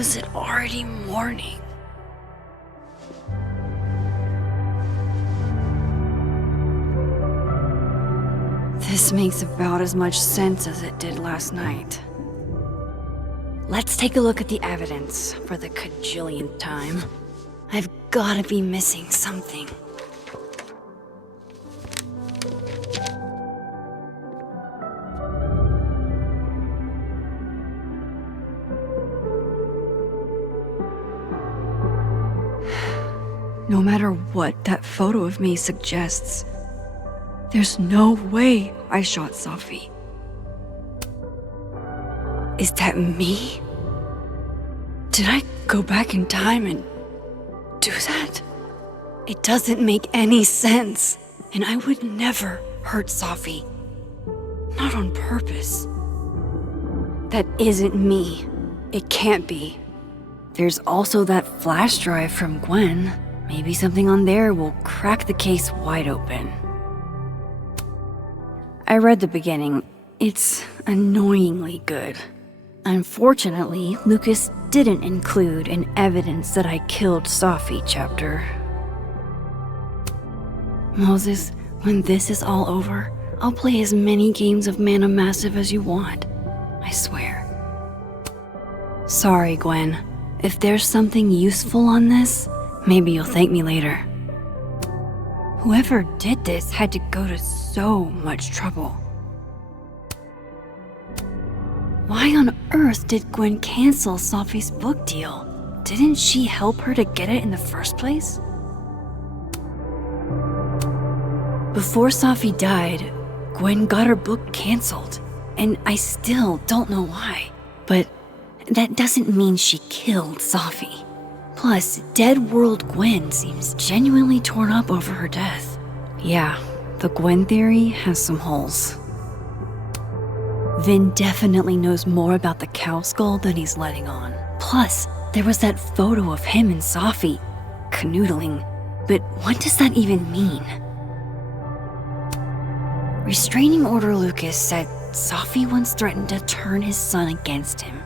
is it already morning? This makes about as much sense as it did last night. Let's take a look at the evidence for the cajillionth time. I've gotta be missing something. No matter what that photo of me suggests, there's no way I shot Safi. Is that me? Did I go back in time and do that? It doesn't make any sense, and I would never hurt Safi. Not on purpose. That isn't me. It can't be. There's also that flash drive from Gwen. Maybe something on there will crack the case wide open. I read the beginning. It's annoyingly good. Unfortunately, Lucas didn't include an evidence that I killed Safi chapter. Moses, when this is all over, I'll play as many games of Mana Massive as you want. I swear. Sorry, Gwen. If there's something useful on this, maybe you'll thank me later. Whoever did this had to go to so much trouble. Why on earth did Gwen cancel Safi's book deal? Didn't she help her to get it in the first place? Before Safi died, Gwen got her book canceled, and I still don't know why. But that doesn't mean she killed Safi. Plus, Dead World Gwen seems genuinely torn up over her death. Yeah, the Gwen theory has some holes. Vin definitely knows more about the cow skull than he's letting on. Plus, there was that photo of him and Safi canoodling. But what does that even mean? Restraining Order Lucas said Safi once threatened to turn his son against him.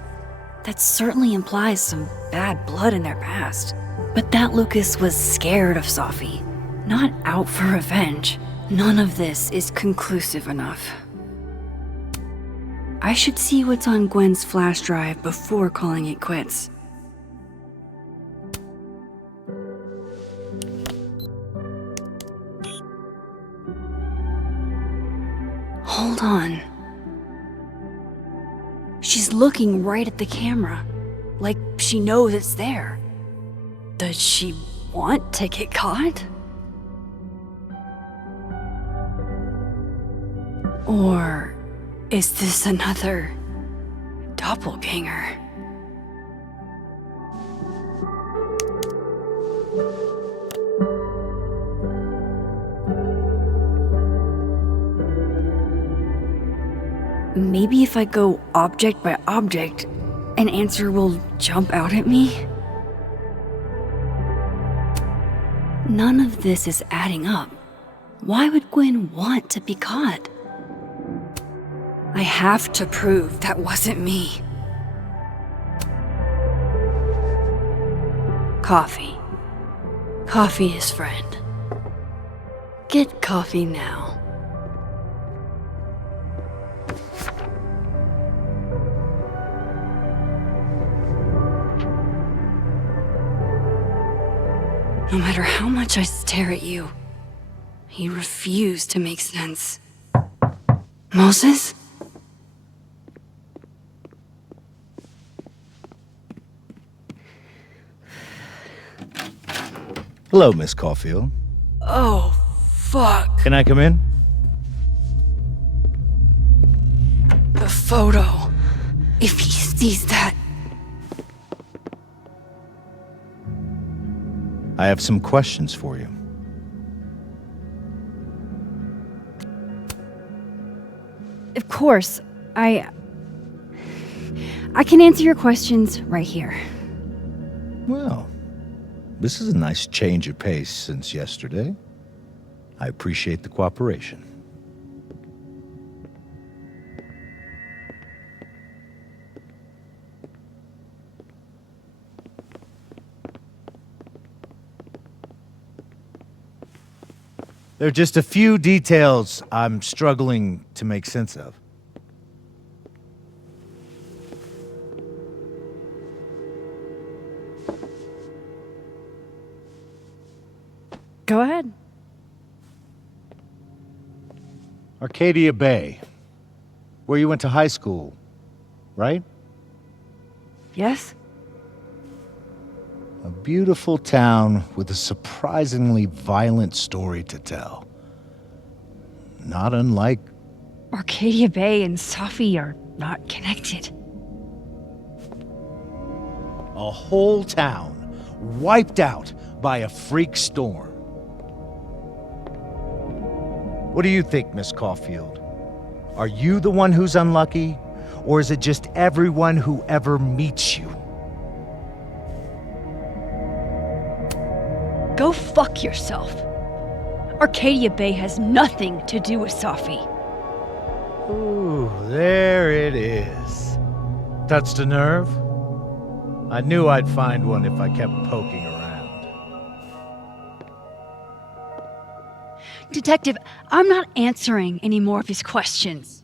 That certainly implies some bad blood in their past. But that Lucas was scared of Safi, not out for revenge. None of this is conclusive enough. I should see what's on Gwen's flash drive before calling it quits. Hold on. She's looking right at the camera, like she knows it's there. Does she want to get caught? Or is this another doppelganger? Maybe if I go object by object, an answer will jump out at me? None of this is adding up. Why would Gwen want to be caught? I have to prove that wasn't me. Coffee. Coffee is friend. Get coffee now. No matter how much I stare at you, you refuse to make sense. Moses? Hello, Miss Caulfield. Oh, fuck. Can I come in? The photo. If he sees that... I have some questions for you. Of course, I can answer your questions right here. Well, this is a nice change of pace since yesterday. I appreciate the cooperation. There are just a few details I'm struggling to make sense of. Go ahead. Arcadia Bay, where you went to high school, right? Yes? A beautiful town with a surprisingly violent story to tell. Not unlike... Arcadia Bay and Safi are not connected. a whole town wiped out by a freak storm. What do you think, Miss Caulfield? Are you the one who's unlucky, or is it just everyone who ever meets you? Go fuck yourself. Arcadia Bay has nothing to do with Safi. Ooh, there it is. Touched a nerve? I knew I'd find one if I kept poking around. Detective, I'm not answering any more of his questions.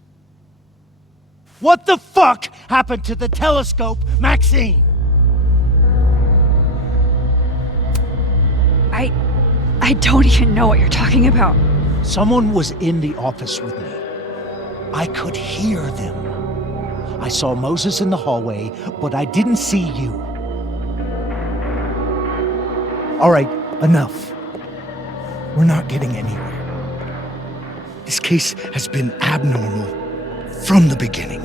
What the fuck happened to the telescope, Maxine? I don't even know what you're talking about. Someone was in the office with me. I could hear them. I saw Moses in the hallway, but I didn't see you. All right, enough. We're not getting anywhere. This case has been abnormal from the beginning.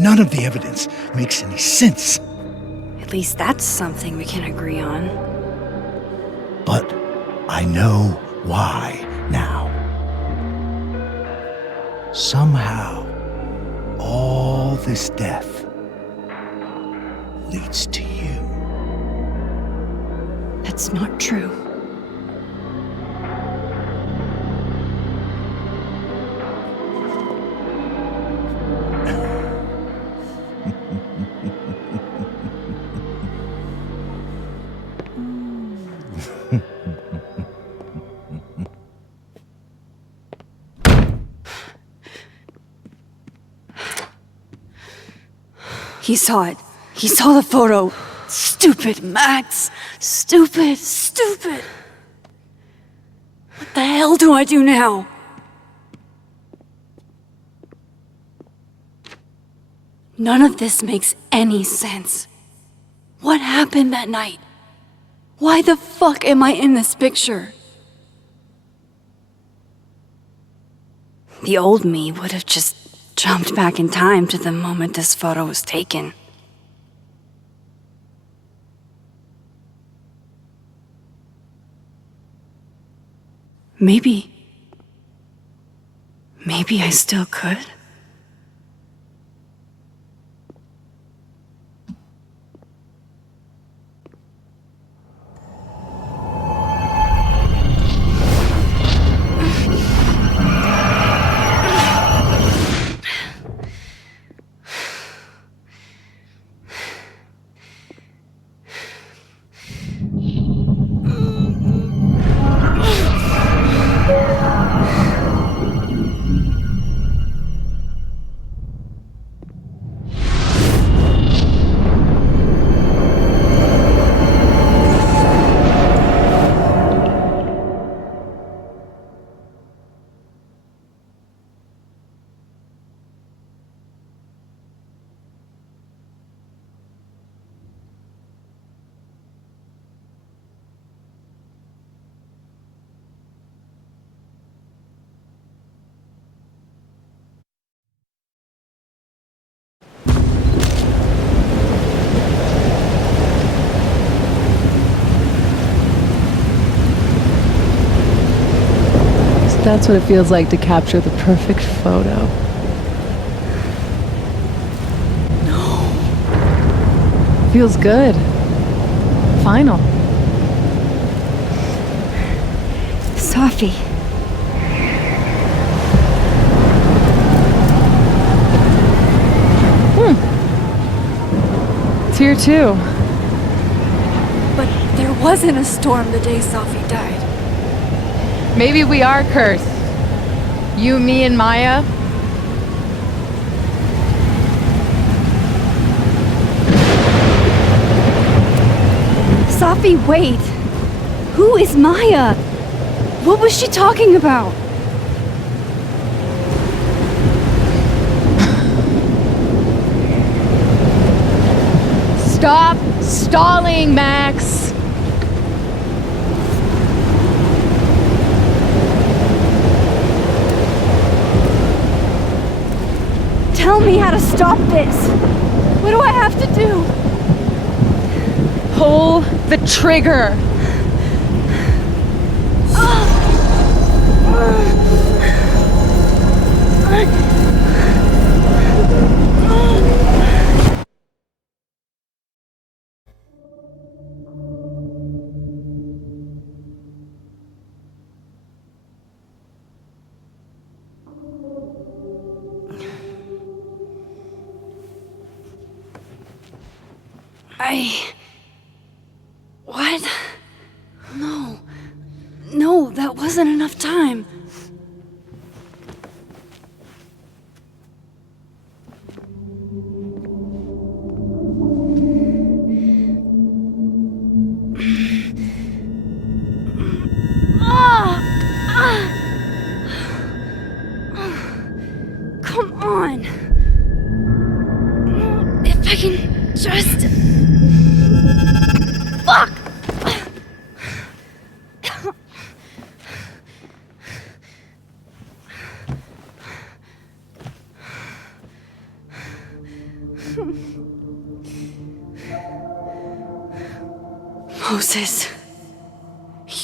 None of the evidence makes any sense. At least that's something we can agree on. But I know why now. Somehow, all this death leads to you. That's not true. He saw it. He saw the photo. Stupid Max. Stupid, stupid. What the hell do I do now? None of this makes any sense. What happened that night? Why the fuck am I in this picture? The old me would have just jumped back in time to the moment this photo was taken. Maybe I still could. That's what it feels like to capture the perfect photo. No. Feels good. Final. Safi. It's here too. But there wasn't a storm the day Safi died. Maybe we are cursed. You, me, and Maya. Safi, wait! Who is Maya? What was she talking about? Stop stalling, Max! Tell me how to stop this! What do I have to do? Pull the trigger! What? No. No, that wasn't enough time. Come on. If I can just... Fuck! Moses,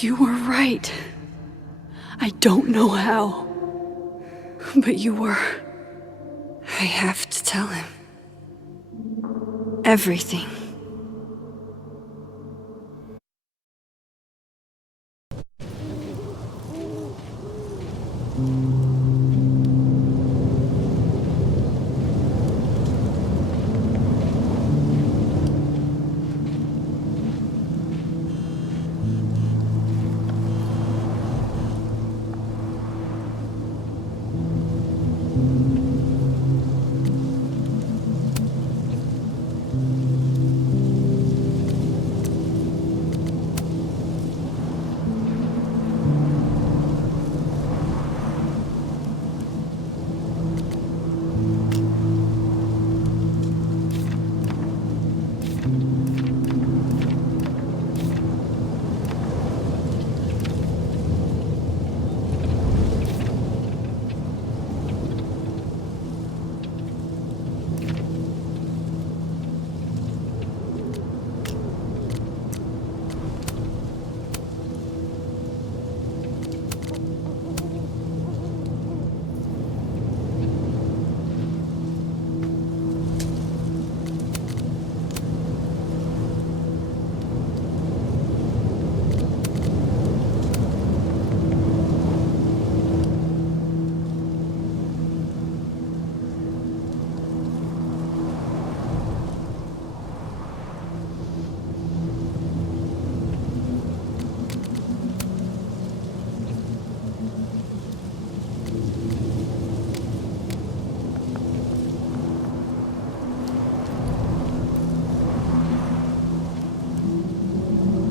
you were right. I don't know how, but you were. I have to tell him. Everything.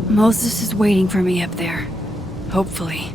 Moses is waiting for me up there. Hopefully.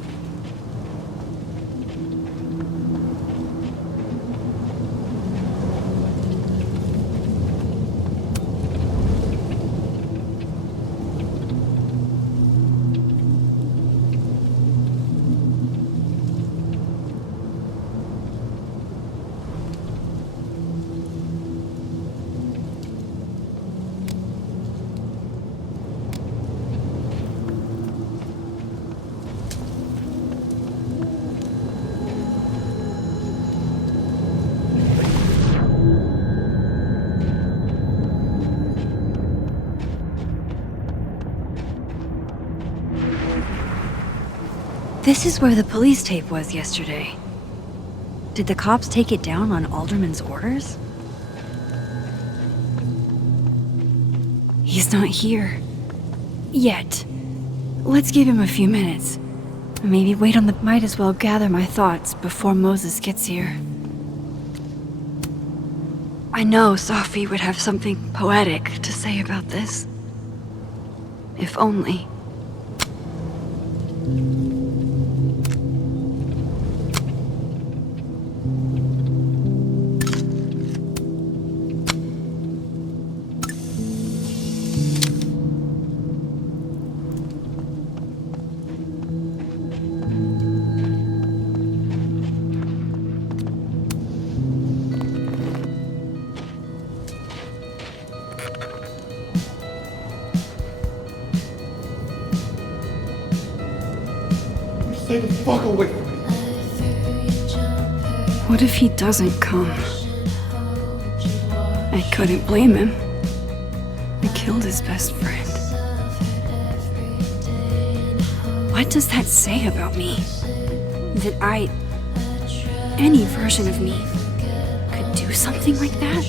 This is where the police tape was yesterday. Did the cops take it down on Alderman's orders? He's not here. Yet. Let's give him a few minutes. Maybe wait on the... Might as well gather my thoughts before Moses gets here. I know Safi would have something poetic to say about this. If only. Stay the fuck away from me. What if he doesn't come? I couldn't blame him. I killed his best friend. What does that say about me? That any version of me, could do something like that?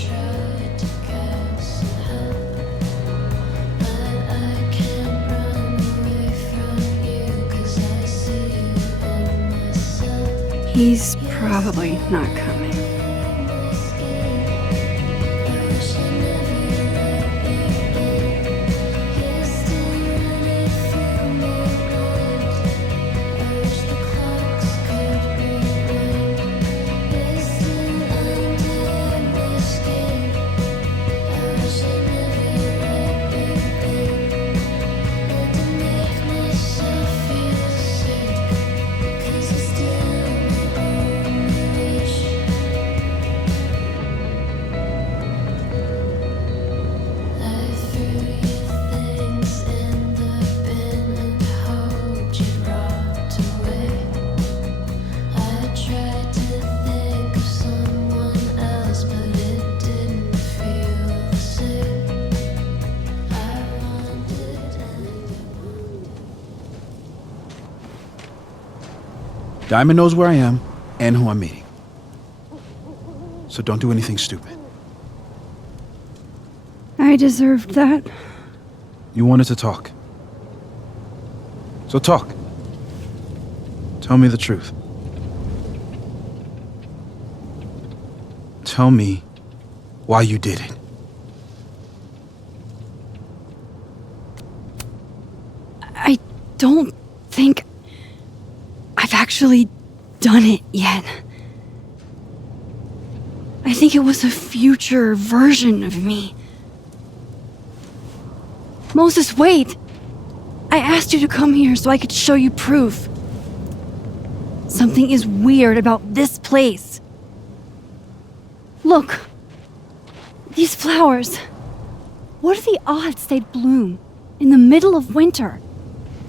He's probably not coming. Diamond knows where I am and who I'm meeting. So don't do anything stupid. I deserved that. You wanted to talk. So talk. Tell me the truth. Tell me why you did it. I don't think I've actually done it yet. I think it was a future version of me. Moses, wait! I asked you to come here so I could show you proof. Something is weird about this place. Look. These flowers. What are the odds they'd bloom in the middle of winter?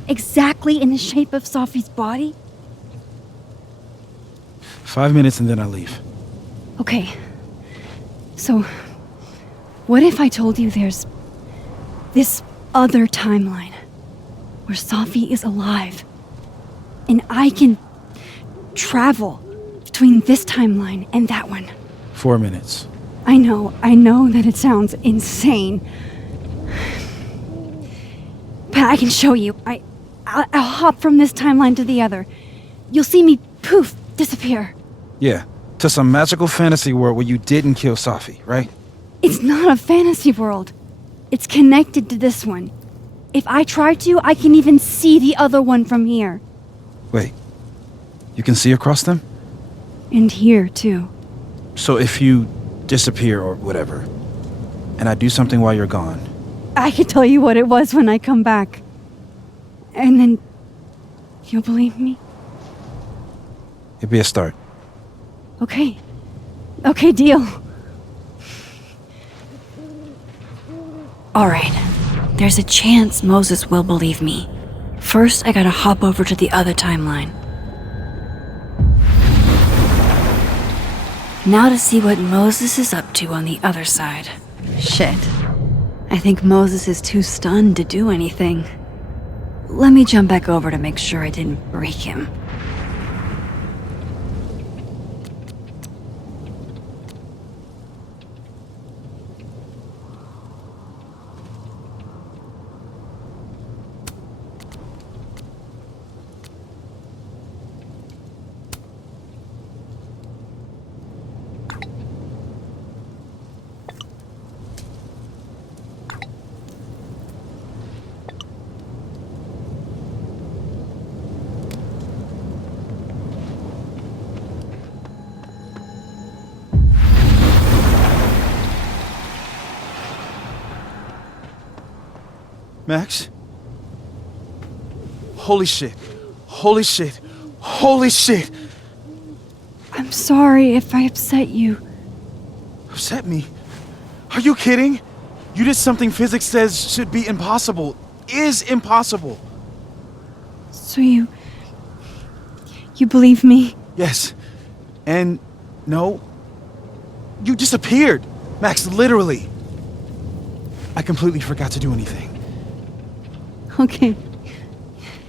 Exactly in the shape of Safi's body? 5 minutes and then I leave. Okay. So, what if I told you there's this other timeline where Safi is alive and I can travel between this timeline and that one? 4 minutes. I know that it sounds insane. But I can show you. I'll hop from this timeline to the other. You'll see me, poof, disappear. Yeah, to some magical fantasy world where you didn't kill Safi, right? It's not a fantasy world. It's connected to this one. If I try to, I can even see the other one from here. Wait, you can see across them? And here, too. So if you disappear or whatever, and I do something while you're gone... I can tell you what it was when I come back. And then... you'll believe me? It'd be a start. Okay. Okay, deal. Alright. There's a chance Moses will believe me. First, I gotta hop over to the other timeline. Now to see what Moses is up to on the other side. Shit. I think Moses is too stunned to do anything. Let me jump back over to make sure I didn't break him. Max? Holy shit. Holy shit. Holy shit. I'm sorry if I upset you. Upset me? Are you kidding? You did something physics says should be impossible. Is impossible. So you believe me? Yes. And no. You disappeared. Max, literally. I completely forgot to do anything. Okay.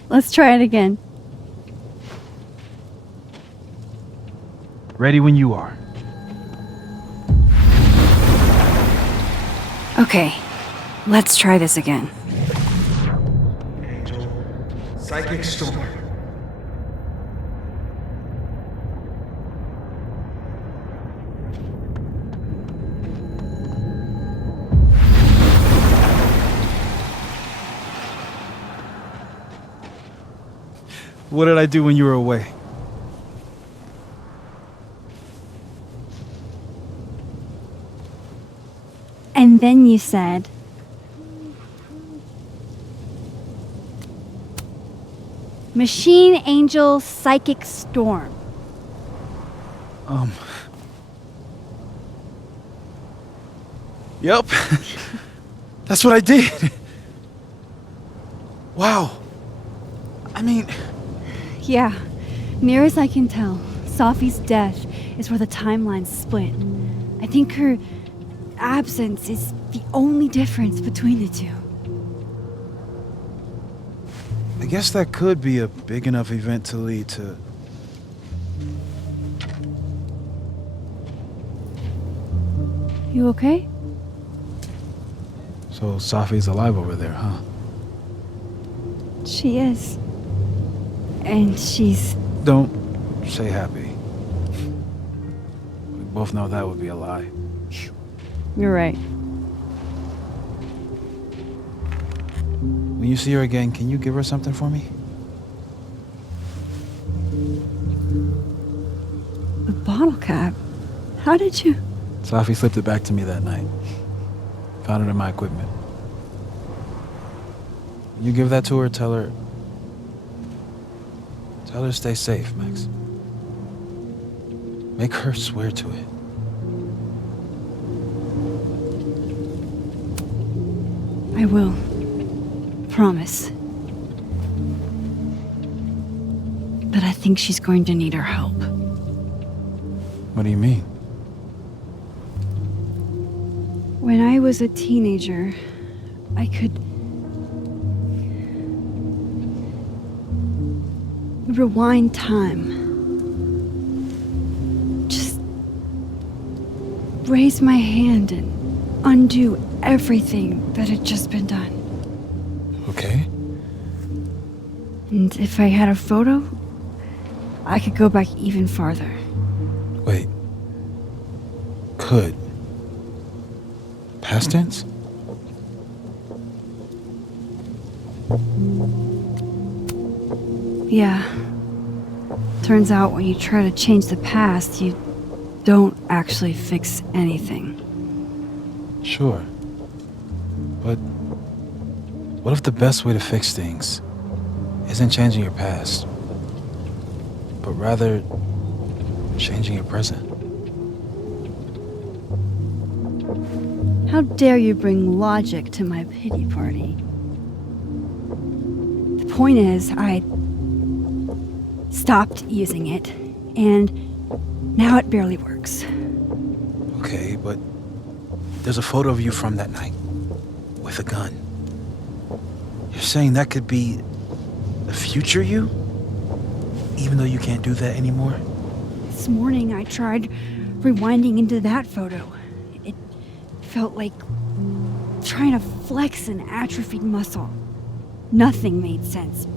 Let's try it again. Ready when you are. Okay. Let's try this again. Angel, psychic storm. What did I do when you were away? And then you said, Machine Angel Psychic Storm. Yep. That's what I did. Wow. I mean, Yeah, near as I can tell, Safi's death is where the timelines split. I think her absence is the only difference between the two. I guess that could be a big enough event to lead to... You okay? So Safi's alive over there, huh? She is. And she's... Don't say happy. We both know that would be a lie. You're right. When you see her again, can you give her something for me? A bottle cap? How did you... Safi slipped it back to me that night. Found it in my equipment. When you give that to her, tell her to stay safe, Max. Make her swear to it. I will. Promise. But I think she's going to need our help. What do you mean? When I was a teenager, I could rewind time. Just raise my hand and undo everything that had just been done. Okay. And if I had a photo, I could go back even farther. Wait. Could. Past tense? Yeah. Turns out when you try to change the past, you don't actually fix anything. Sure. But what if the best way to fix things isn't changing your past, but rather changing your present? How dare you bring logic to my pity party? The point is, I stopped using it, and now it barely works. Okay, but there's a photo of you from that night with a gun. You're saying that could be the future you? Even though you can't do that anymore? This morning I tried rewinding into that photo. It felt like trying to flex an atrophied muscle. Nothing made sense.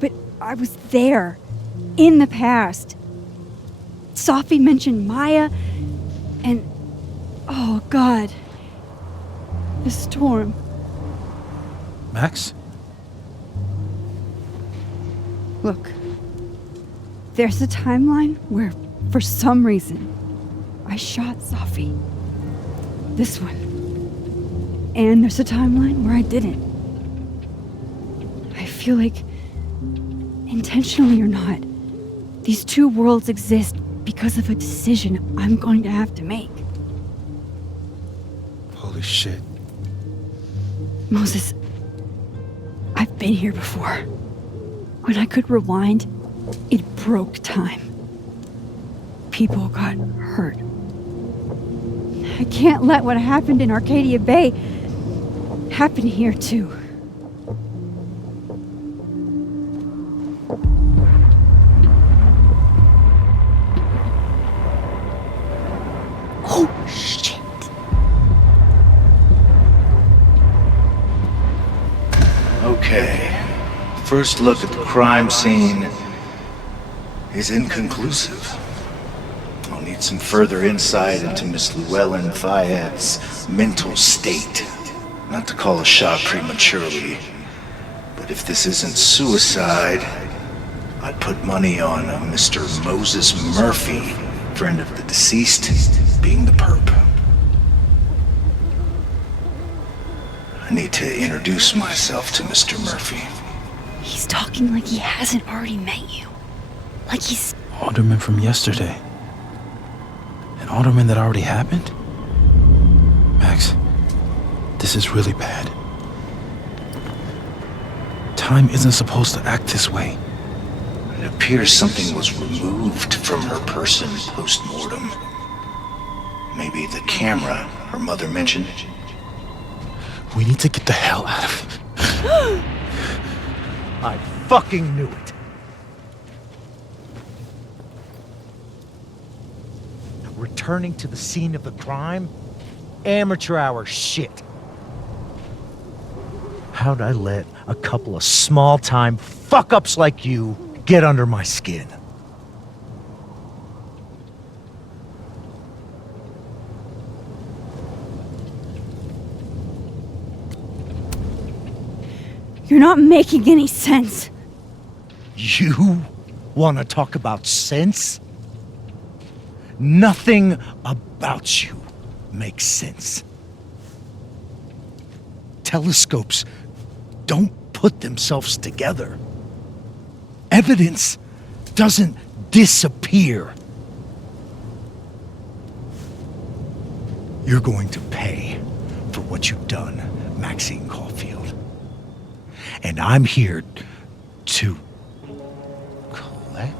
But I was there, in the past. Safi mentioned Maya, and oh God, the storm. Max? Look, there's a timeline where, for some reason, I shot Safi. This one. And there's a timeline where I didn't. feel like, intentionally or not, these two worlds exist because of a decision I'm going to have to make. Holy shit. Moses, I've been here before. When I could rewind, it broke time. People got hurt. I can't let what happened in Arcadia Bay happen here too. Oh, shit. Okay. First look at the crime scene is inconclusive. I'll need some further insight into Miss Llewellyn Fayette's mental state. Not to call a shot prematurely, but if this isn't suicide, I'd put money on a Mr. Moses Murphy, friend of the deceased, being the perp. I need to introduce myself to Mr. Murphy. He's talking like he hasn't already met you. Like he's... Alderman from yesterday. An alderman that already happened? Max, this is really bad. Time isn't supposed to act this way. It appears something was removed from her person post-mortem. Maybe the camera her mother mentioned. We need to get the hell out of here. I fucking knew it. Returning to the scene of the crime? Amateur hour shit. How'd I let a couple of small-time fuck-ups like you get under my skin? You're not making any sense. You want to talk about sense? Nothing about you makes sense. Telescopes don't put themselves together. Evidence doesn't disappear. You're going to pay for what you've done, Maxine Caulfield. And I'm here to collect.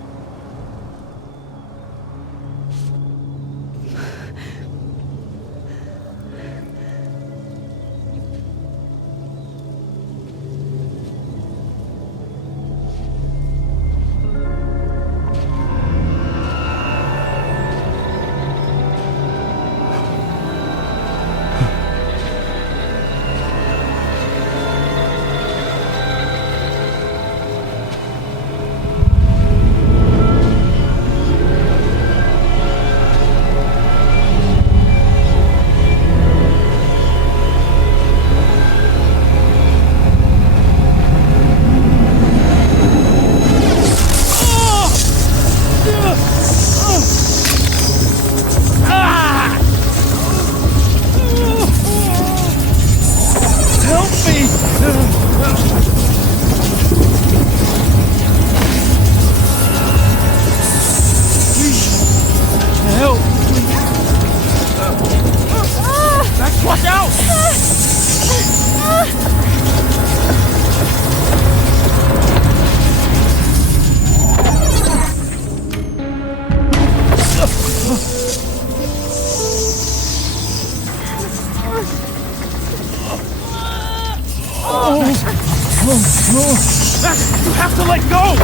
You have to let go!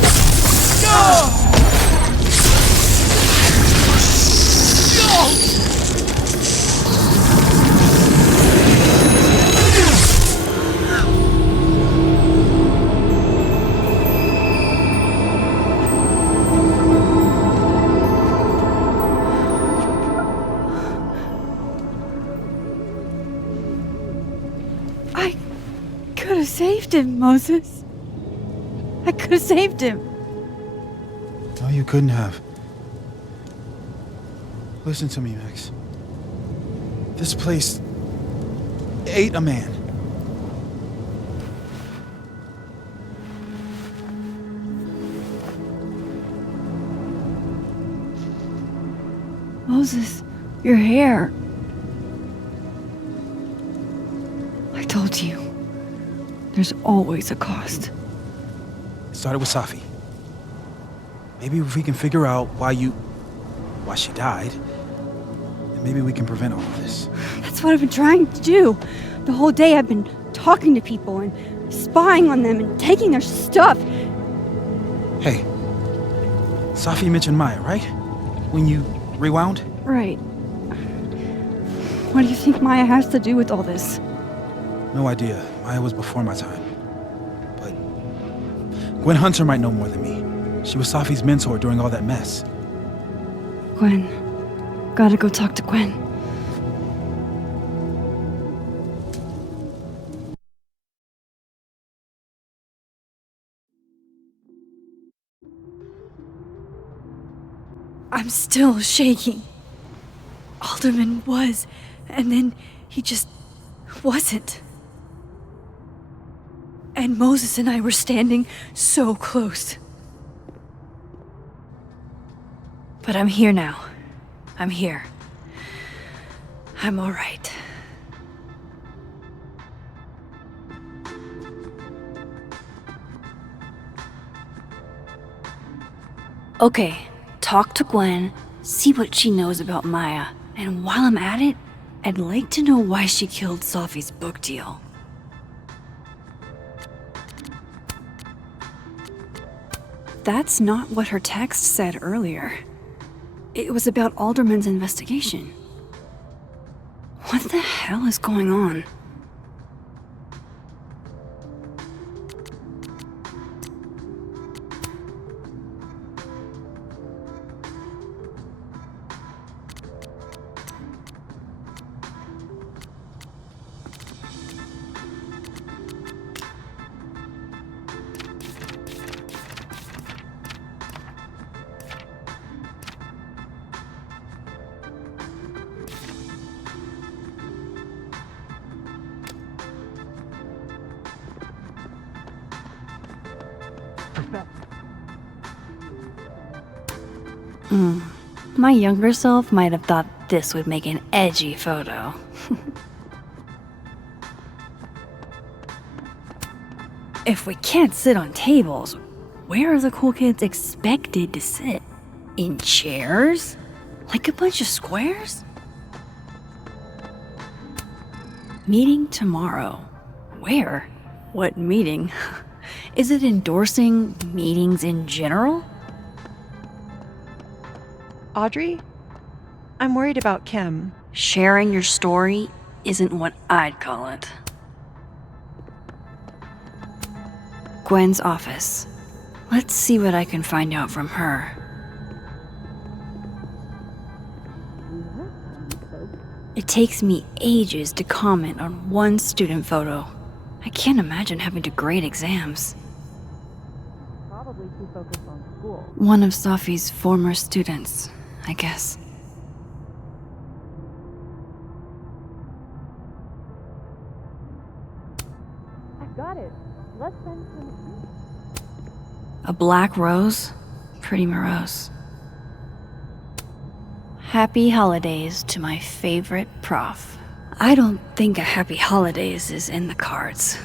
I could have saved him, Moses. I could have saved him. No, you couldn't have. Listen to me, Max. This place ate a man. Moses, your hair. I told you. There's always a cost. It started with Safi. Maybe if we can figure out why she died, then maybe we can prevent all of this. That's what I've been trying to do. The whole day I've been talking to people and spying on them and taking their stuff. Hey, Safi mentioned Maya, right? When you rewound? Right. What do you think Maya has to do with all this? No idea. Maya was before my time. But Gwen Hunter might know more than me. She was Safi's mentor during all that mess. Gwen. Gotta go talk to Gwen. I'm still shaking. Alderman was, and then he just wasn't. And Moses and I were standing so close. But I'm here now. I'm here. I'm all right. Okay, talk to Gwen, see what she knows about Maya, and while I'm at it, I'd like to know why she killed Safi's book deal. That's not what her text said earlier. It was about Alderman's investigation. What the hell is going on? My younger self might have thought this would make an edgy photo. If we can't sit on tables, where are the cool kids expected to sit? In chairs? Like a bunch of squares? Meeting tomorrow. Where? What meeting? Is it endorsing meetings in general? Audrey? I'm worried about Kim. Sharing your story isn't what I'd call it. Gwen's office. Let's see what I can find out from her. It takes me ages to comment on one student photo. I can't imagine having to grade exams. Probably too focused on school. One of Safi's former students, I guess. I got it. Let's send some. A black rose? Pretty morose. Happy holidays to my favorite prof. I don't think a happy holidays is in the cards.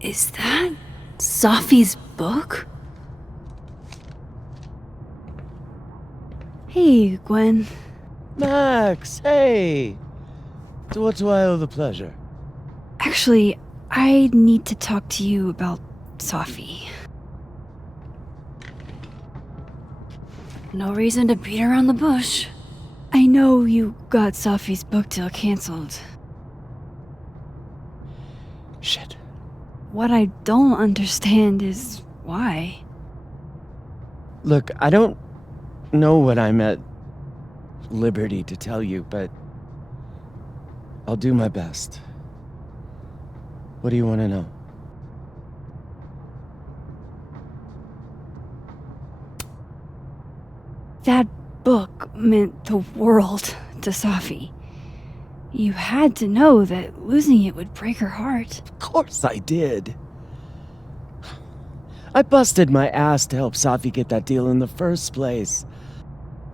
Is that Safi's book? Hey, Gwen. Max, hey! To what do I owe the pleasure? Actually, I need to talk to you about Safi. No reason to beat around the bush. I know you got Safi's book deal canceled. Shit. What I don't understand is why. Look, I don't know what I'm at liberty to tell you, but I'll do my best. What do you want to know? That book meant the world to Safi. You had to know that losing it would break her heart. Of course I did. I busted my ass to help Safi get that deal in the first place.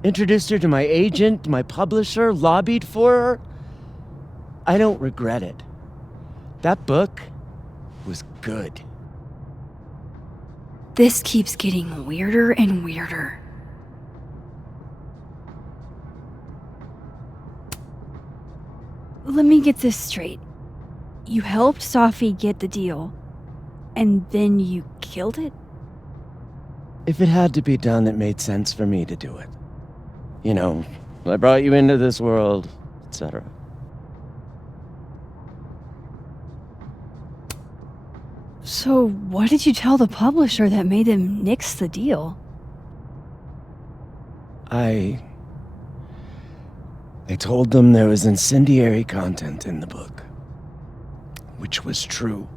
Introduced her to my agent, my publisher, lobbied for her. I don't regret it. That book was good. This keeps getting weirder and weirder. Let me get this straight. You helped Safi get the deal, and then you killed it? If it had to be done, it made sense for me to do it. You know, I brought you into this world, etc. So what did you tell the publisher that made them nix the deal? I told them there was incendiary content in the book, which was true.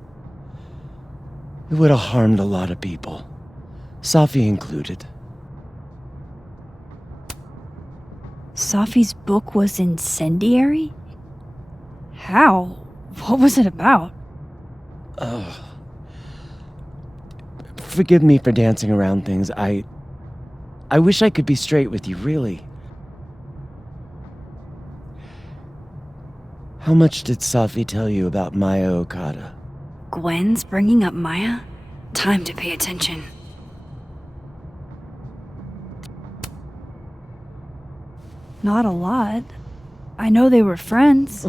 It would have harmed a lot of people, Safi included. Safi's book was incendiary? How? What was it about? Forgive me for dancing around things. I wish I could be straight with you, really. How much did Safi tell you about Maya Okada? Gwen's bringing up Maya? Time to pay attention. Not a lot. I know they were friends.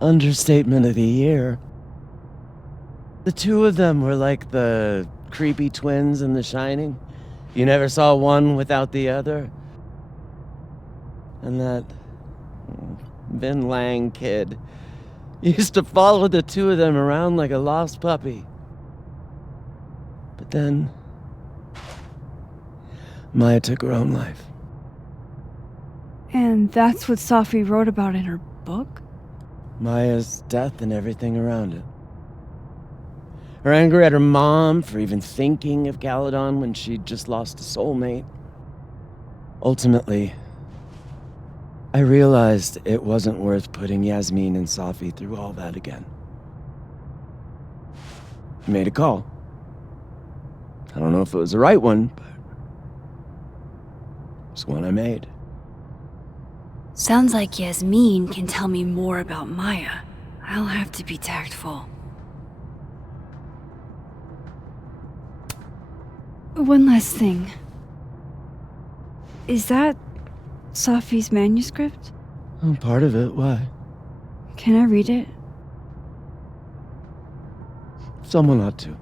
Understatement of the year. The two of them were like the creepy twins in The Shining. You never saw one without the other. And that Vin Lang kid used to follow the two of them around like a lost puppy. But then Maya took her own life. And that's what Safi wrote about in her book? Maya's death and everything around it. Her anger at her mom for even thinking of Caledon when she'd just lost a soulmate. Ultimately, I realized it wasn't worth putting Yasmin and Safi through all that again. I made a call. I don't know if it was the right one, but it's one I made. Sounds like Yasmin can tell me more about Maya. I'll have to be tactful. One last thing. Is that Safi's manuscript? Oh, part of it, why? Can I read it? Someone ought to.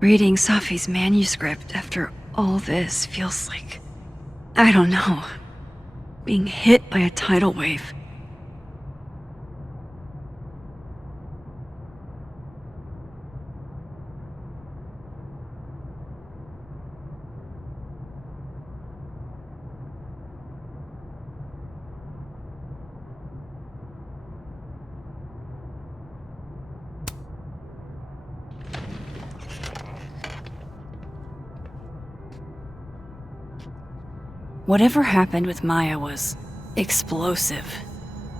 Reading Safi's manuscript after all this feels like, I don't know, being hit by a tidal wave. Whatever happened with Maya was explosive.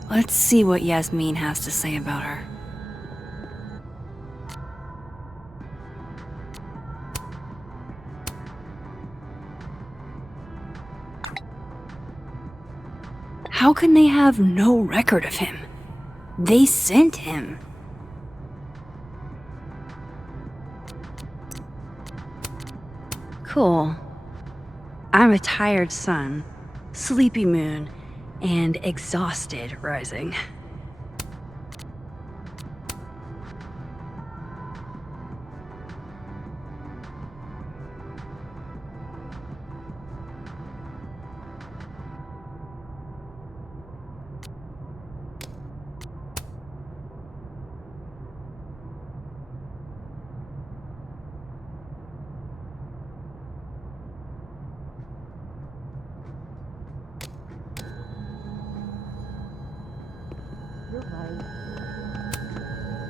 Let's see what Yasmin has to say about her. How can they have no record of him? They sent him. Cool. I'm a tired sun, sleepy moon, and exhausted rising.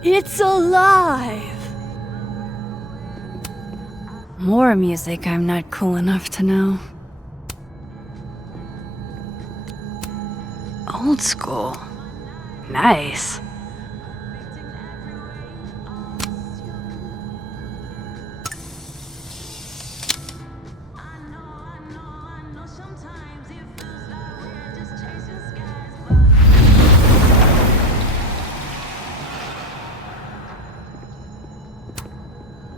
It's alive! More music I'm not cool enough to know. Old school. Nice.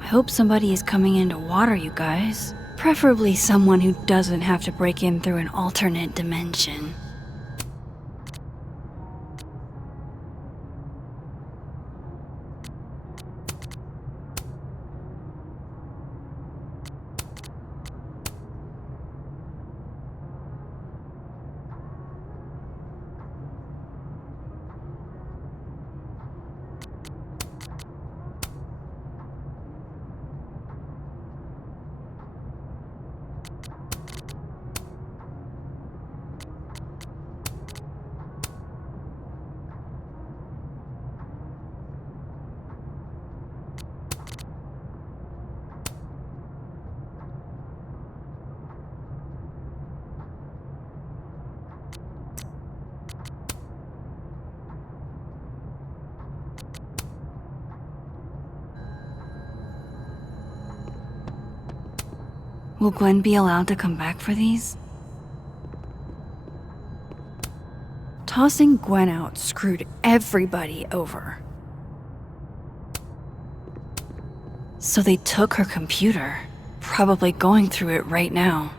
I hope somebody is coming in to water you guys. Preferably someone who doesn't have to break in through an alternate dimension. Will Gwen be allowed to come back for these? Tossing Gwen out screwed everybody over. So they took her computer, probably going through it right now.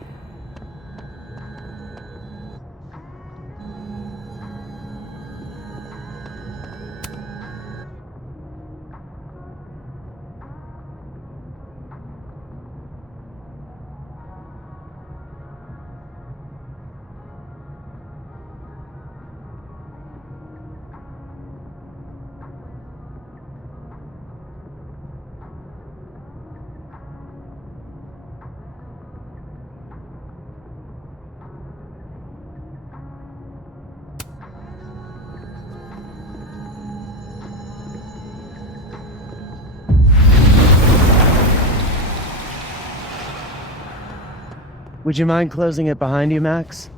Would you mind closing it behind you, Max?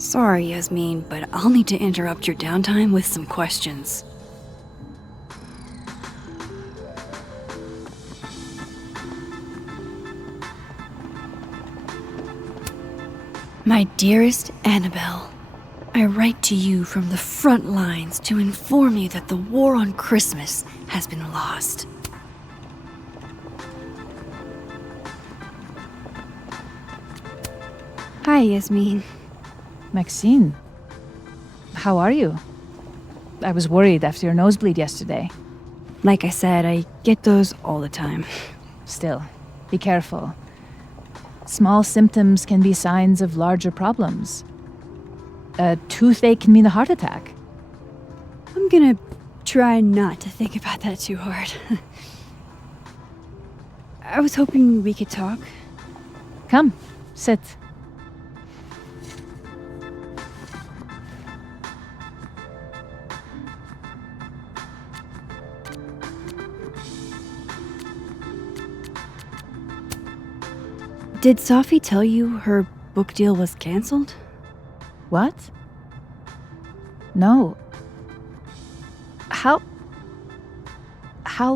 Sorry, Yasmin, but I'll need to interrupt your downtime with some questions. My dearest Annabelle, I write to you from the front lines to inform you that the war on Christmas has been lost. Hi, Yasmin. Maxine, how are you? I was worried after your nosebleed yesterday. Like I said, I get those all the time. Still, be careful. Small symptoms can be signs of larger problems. A toothache can mean a heart attack. I'm gonna try not to think about that too hard. I was hoping we could talk. Come, sit. Did Safi tell you her book deal was canceled? What? No. How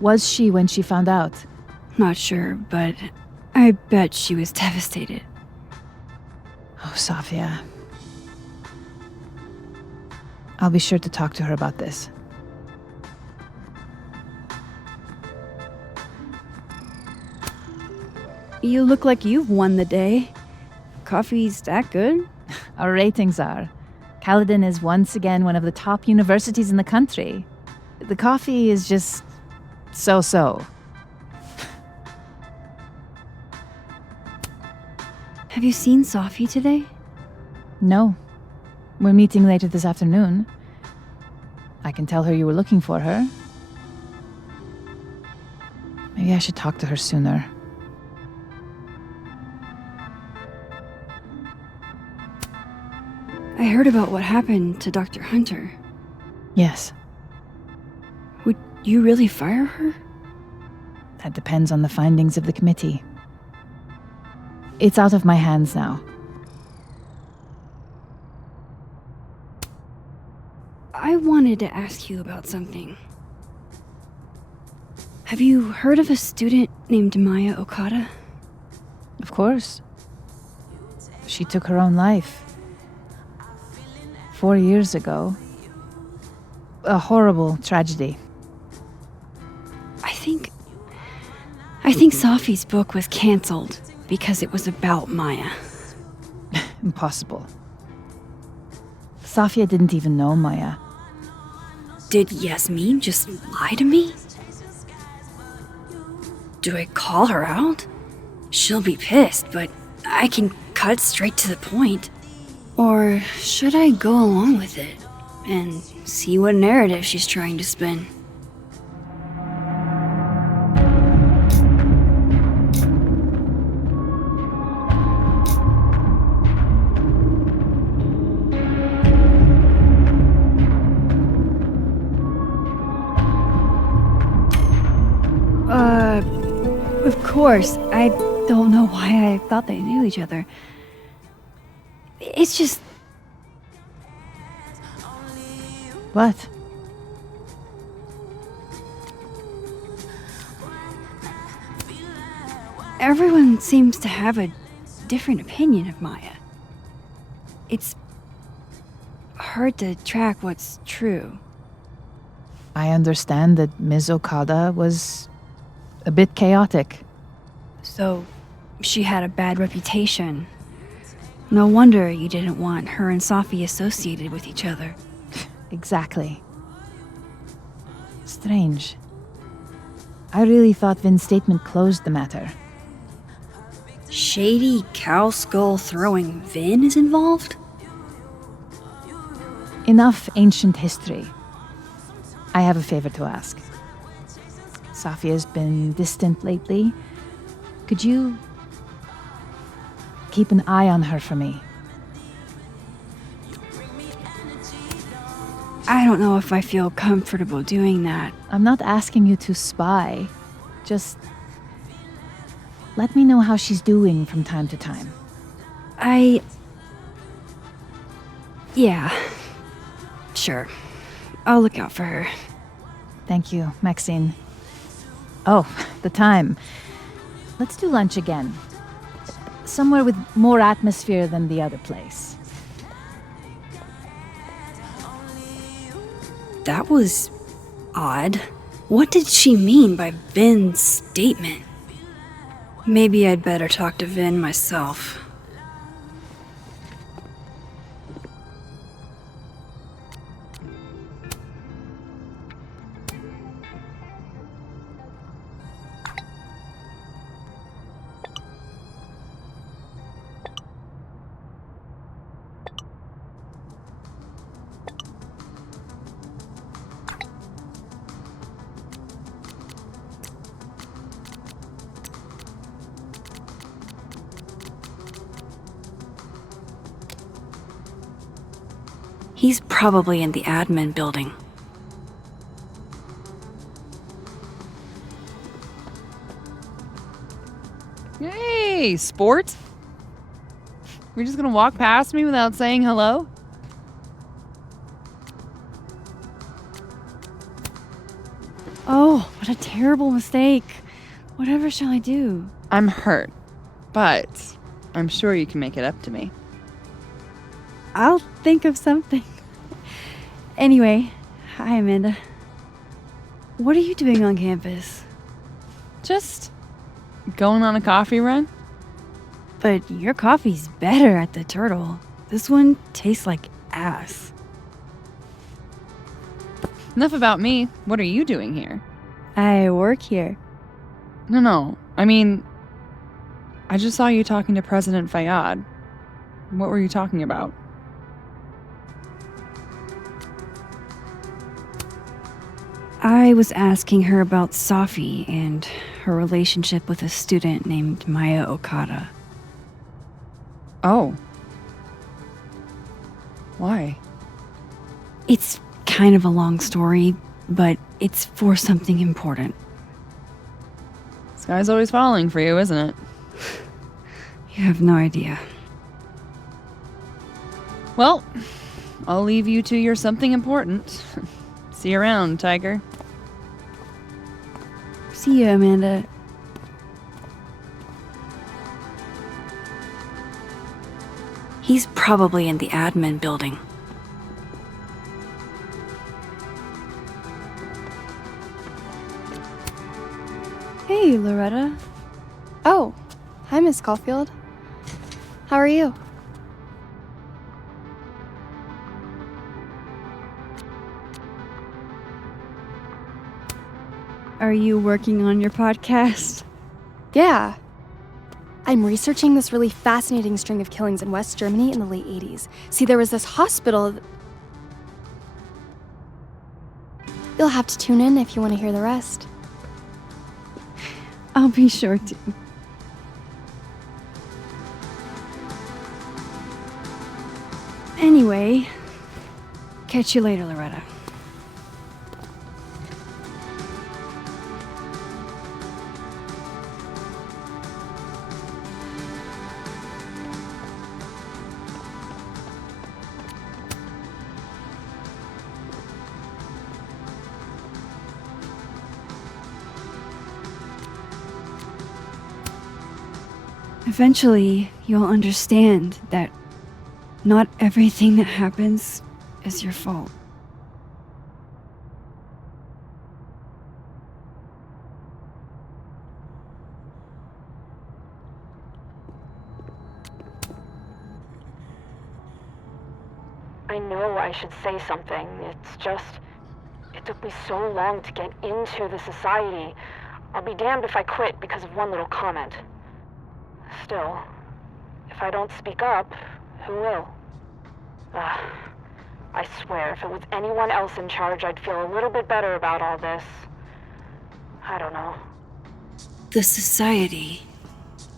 was she when she found out? Not sure, but I bet she was devastated. Oh, Safia. I'll be sure to talk to her about this. You look like you've won the day. Coffee's that good? Our ratings are. Caledon is once again one of the top universities in the country. The coffee is just so-so. Have you seen Safi today? No. We're meeting later this afternoon. I can tell her you were looking for her. Maybe I should talk to her sooner. I heard about what happened to Dr. Hunter. Yes, Would you really fire her? that depends on the findings of the committee. It's out of my hands now. I wanted to ask you about something. Have you heard of a student named Maya Okada? Of course. She took her own life. 4 years ago. A horrible tragedy. I think Safi's book was cancelled because it was about Maya. Impossible. Safia didn't even know Maya. Did Yasmin just lie to me? Do I call her out? She'll be pissed, but I can cut straight to the point. Or should I go along with it and see what narrative she's trying to spin? Of course. I don't know why I thought they knew each other. It's just... What? Everyone seems to have a different opinion of Maya. It's hard to track what's true. I understand that Ms. Okada was a bit chaotic. So, she had a bad reputation. No wonder you didn't want her and Safi associated with each other. Exactly. Strange. I really thought Vin's statement closed the matter. Shady cow skull throwing Vin is involved? Enough ancient history. I have a favor to ask. Safia's been distant lately. Could you keep an eye on her for me? I don't know if I feel comfortable doing that. I'm not asking you to spy. Just let me know how she's doing from time to time. Yeah. Sure. I'll look out for her. Thank you, Maxine. Oh, the time. Let's do lunch again. Somewhere with more atmosphere than the other place. That was odd. What did she mean by Vin's statement? Maybe I'd better talk to Vin myself. He's probably in the admin building. Hey, sport. We're just gonna walk past me without saying hello? Oh, what a terrible mistake. Whatever shall I do? I'm hurt, but I'm sure you can make it up to me. I'll think of something. Anyway, hi Amanda. What are you doing on campus? Just going on a coffee run? But your coffee's better at the Turtle. This one tastes like ass. Enough about me. What are you doing here? I work here. No. I mean, I just saw you talking to President Fayyad. What were you talking about? I was asking her about Safi and her relationship with a student named Maya Okada. Oh. Why? It's kind of a long story, but it's for something important. Sky's always falling for you, isn't it? You have no idea. Well, I'll leave you to your something important. See you around, Tiger. See you, Amanda. He's probably in the admin building. Hey, Loretta. Oh, hi, Miss Caulfield. How are you? Are you working on your podcast? Yeah. I'm researching this really fascinating string of killings in West Germany in the late 80s. See, there was this hospital. You'll have to tune in if you want to hear the rest. I'll be sure to. Anyway, catch you later, Loretta. Eventually, you'll understand that not everything that happens is your fault. I know I should say something. It's just, it took me so long to get into the society. I'll be damned if I quit because of one little comment. Still, if I don't speak up, who will? I swear, if it was anyone else in charge, I'd feel a little bit better about all this. I don't know. The society.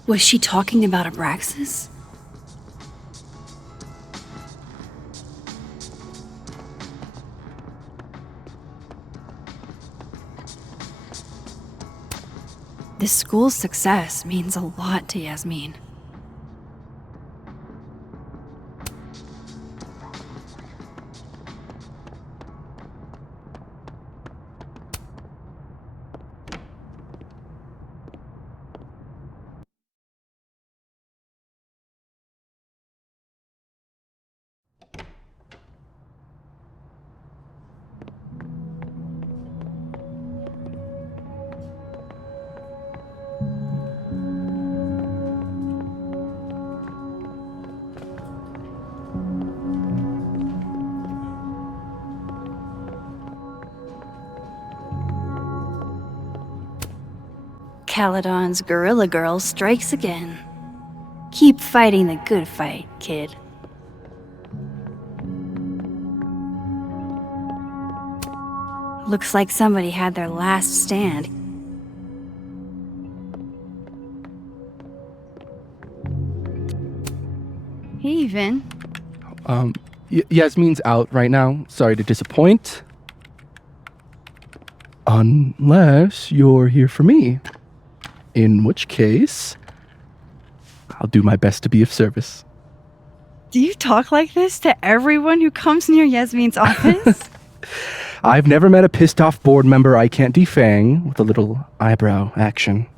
Was she talking about Abraxas? This school's success means a lot to Yasmin. Caledon's Gorilla Girl strikes again. Keep fighting the good fight, kid. Looks like somebody had their last stand. Hey, Vin. Yasmin's out right now. Sorry to disappoint. Unless you're here for me. In which case, I'll do my best to be of service. Do you talk like this to everyone who comes near Yasmin's office? I've never met a pissed off board member I can't defang with a little eyebrow action.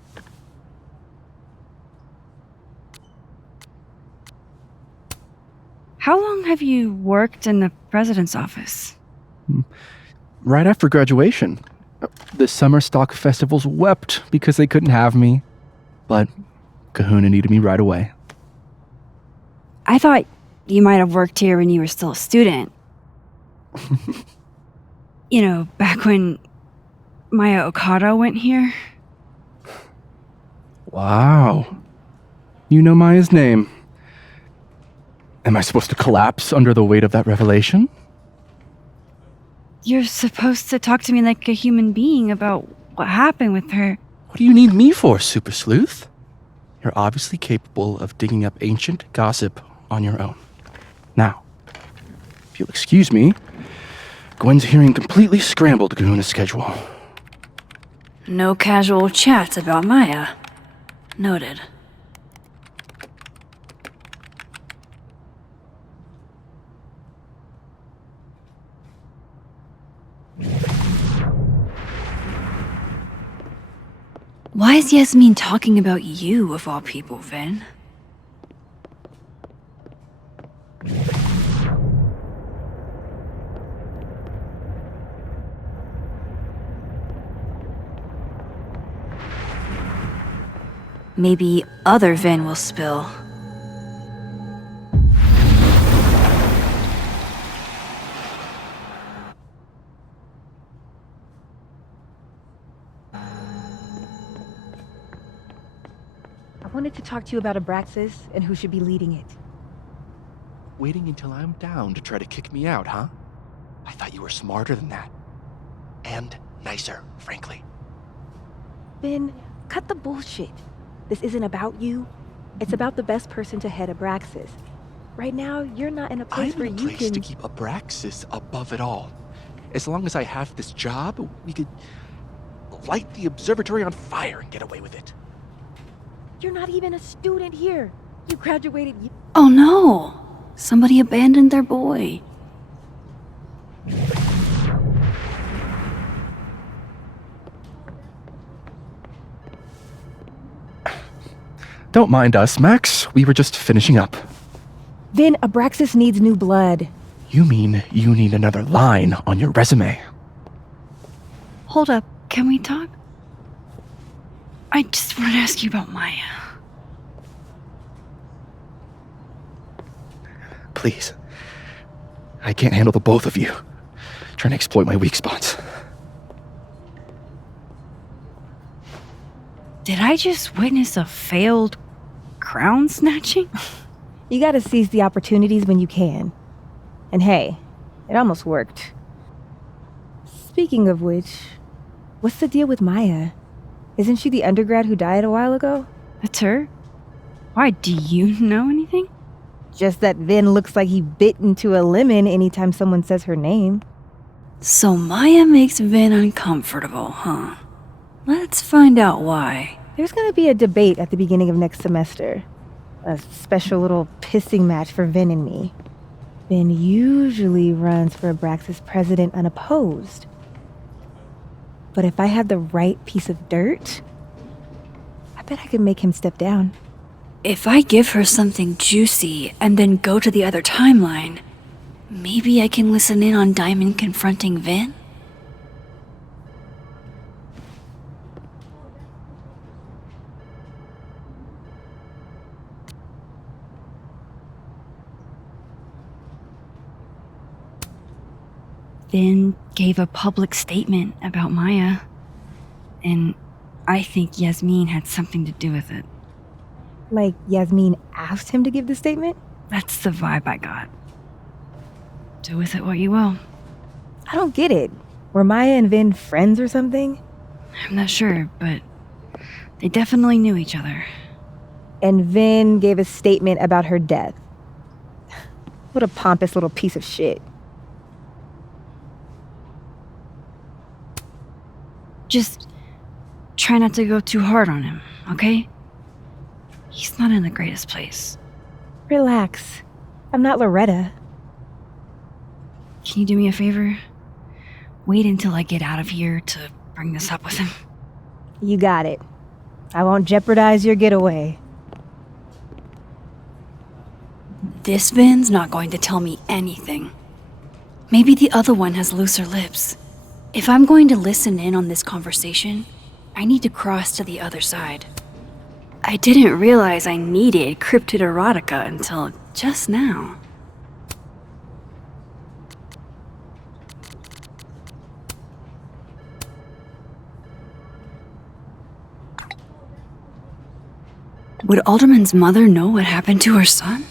How long have you worked in the president's office? Right after graduation. The summer stock festivals wept because they couldn't have me. But Kahuna needed me right away. I thought you might have worked here when you were still a student. You know, back when Maya Okada went here. Wow. You know Maya's name. Am I supposed to collapse under the weight of that revelation? You're supposed to talk to me like a human being about what happened with her. What do you need me for, Super Sleuth? You're obviously capable of digging up ancient gossip on your own. Now, if you'll excuse me, Gwen's hearing completely scrambled Kahuna's schedule. No casual chats about Maya. Noted. Why is Yasmin talking about you, of all people, Vin? Maybe other Vin will spill. I wanted to talk to you about Abraxas and who should be leading it. Waiting until I'm down to try to kick me out, huh? I thought you were smarter than that. And nicer, frankly. Ben, cut the bullshit. This isn't about you. It's about the best person to head Abraxas. Right now, you're not in a place I'm where in a you place can... to keep Abraxas above it all. As long as I have this job, we could light the observatory on fire and get away with it. You're not even a student here. You graduated... Oh no! Somebody abandoned their boy. Don't mind us, Max. We were just finishing up. Then Abraxas needs new blood. You mean you need another line on your resume? Hold up, can we talk? I just want to ask you about Maya. Please. I can't handle the both of you trying to exploit my weak spots. Did I just witness a failed crown snatching? You gotta seize the opportunities when you can. And hey, it almost worked. Speaking of which, what's the deal with Maya? Isn't she the undergrad who died a while ago? That's her? Why, do you know anything? Just that Vin looks like he bit into a lemon anytime someone says her name. So Maya makes Vin uncomfortable, huh? Let's find out why. There's gonna be a debate at the beginning of next semester. A special little pissing match for Vin and me. Vin usually runs for Abraxas president unopposed. But if I had the right piece of dirt, I bet I could make him step down. If I give her something juicy and then go to the other timeline, maybe I can listen in on Diamond confronting Vin? Vin gave a public statement about Maya, and I think Yasmin had something to do with it. Like Yasmin asked him to give the statement? That's the vibe I got. Do with it what you will. I don't get it. Were Maya and Vin friends or something? I'm not sure, but they definitely knew each other. And Vin gave a statement about her death. What a pompous little piece of shit. Just try not to go too hard on him, okay? He's not in the greatest place. Relax. I'm not Loretta. Can you do me a favor? Wait until I get out of here to bring this up with him. You got it. I won't jeopardize your getaway. This Vin's not going to tell me anything. Maybe the other one has looser lips. If I'm going to listen in on this conversation, I need to cross to the other side. I didn't realize I needed cryptid erotica until just now. Would Alderman's mother know what happened to her son?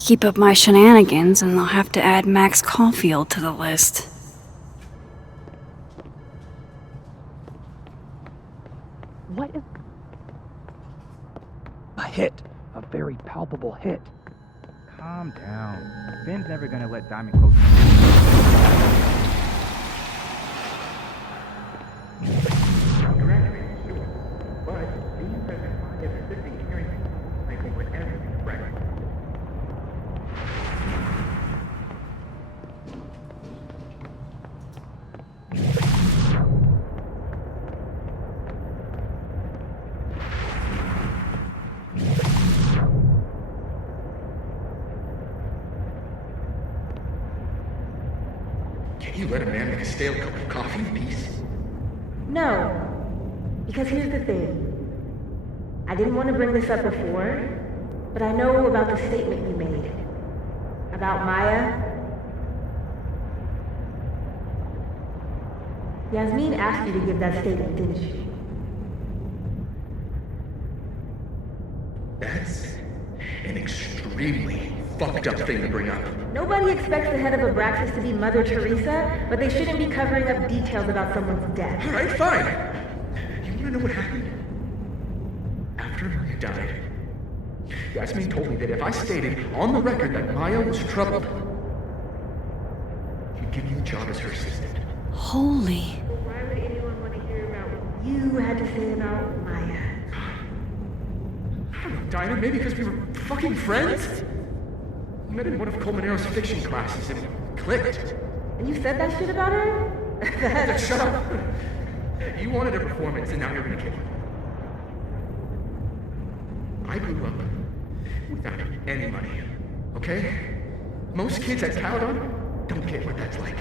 Keep up my shenanigans and I'll have to add Max Caulfield to the list. What is... A hit. A very palpable hit. Calm down. Ben's never gonna let Diamond close. Can you let a man make a stale cup of coffee in peace? No. Because here's the thing. I didn't want to bring this up before, but I know about the statement you made. About Maya. Yasmin asked you to give that statement, didn't she? That's an extremely fucked up thing to bring up. Nobody expects the head of Abraxas to be Mother Teresa, but they shouldn't be covering up details about someone's death. Alright, fine. You wanna know what happened? After Maya died, Yasmin told me that if I stated on the record that Maya was troubled, he'd give me the job as her assistant. Holy. Why would anyone want to hear about what you had to say about Maya? I don't know, Dinah, maybe because we were fucking friends? We met in one of Colmenaro's fiction classes and it clicked. And you said that shit about her? Shut up. You wanted a performance and now you're gonna kill it. I grew up without any money, okay? Most kids at Caledon don't get what that's like.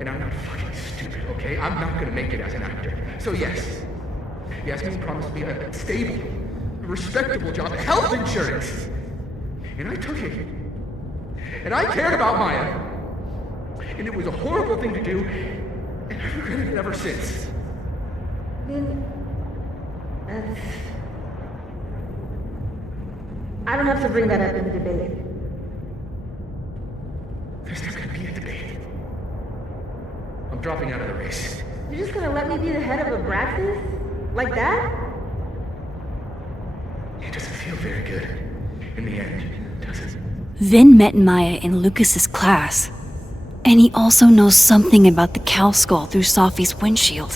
And I'm not fucking stupid, okay? I'm not gonna make it as an actor. So yes, Yasmin promised me a stable, respectable job, health insurance. And I took it. And I cared about Maya. And it was a horrible thing to do, and I've regretted it ever since. Then, that's... I don't have to bring that up in the debate. There's not gonna be a debate. I'm dropping out of the race. You're just gonna let me be the head of Abraxas? Like that? It doesn't feel very good in the end, does it? Vin met Maya in Lucas's class, and he also knows something about the cow skull through Safi's windshield,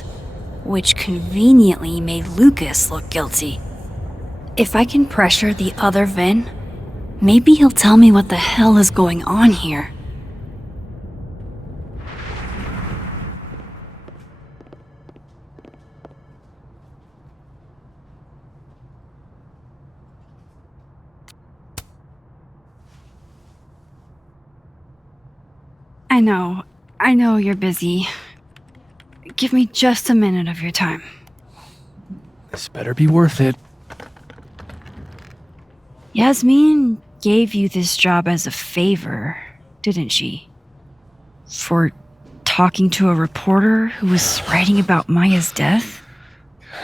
which conveniently made Lucas look guilty. If I can pressure the other Vin, maybe he'll tell me what the hell is going on here. I know you're busy. Give me just a minute of your time. This better be worth it. Yasmin gave you this job as a favor, didn't she? For talking to a reporter who was writing about Maya's death?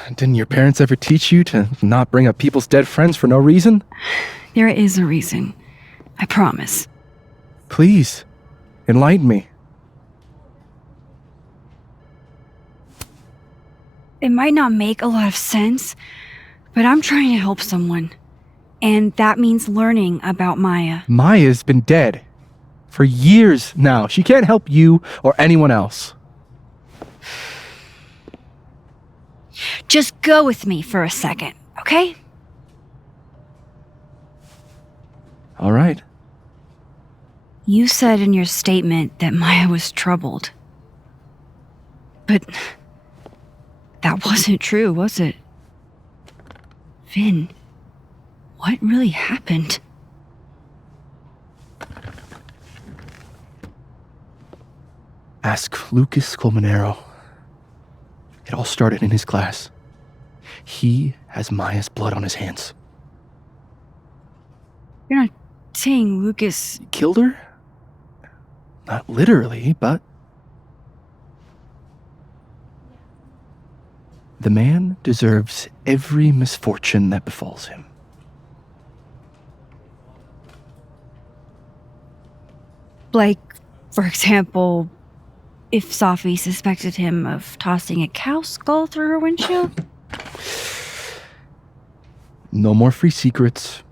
Didn't your parents ever teach you to not bring up people's dead friends for no reason? There is a reason. I promise. Please, enlighten me. It might not make a lot of sense, but I'm trying to help someone. And that means learning about Maya. Maya's been dead for years now. She can't help you or anyone else. Just go with me for a second, okay? All right. You said in your statement that Maya was troubled. But that wasn't true, was it? Vin, what really happened? Ask Lucas Colmenero. It all started in his class. He has Maya's blood on his hands. You're not saying Lucas Killed her? Not literally, but... The man deserves every misfortune that befalls him. Like, for example, if Safi suspected him of tossing a cow skull through her windshield? No more free secrets.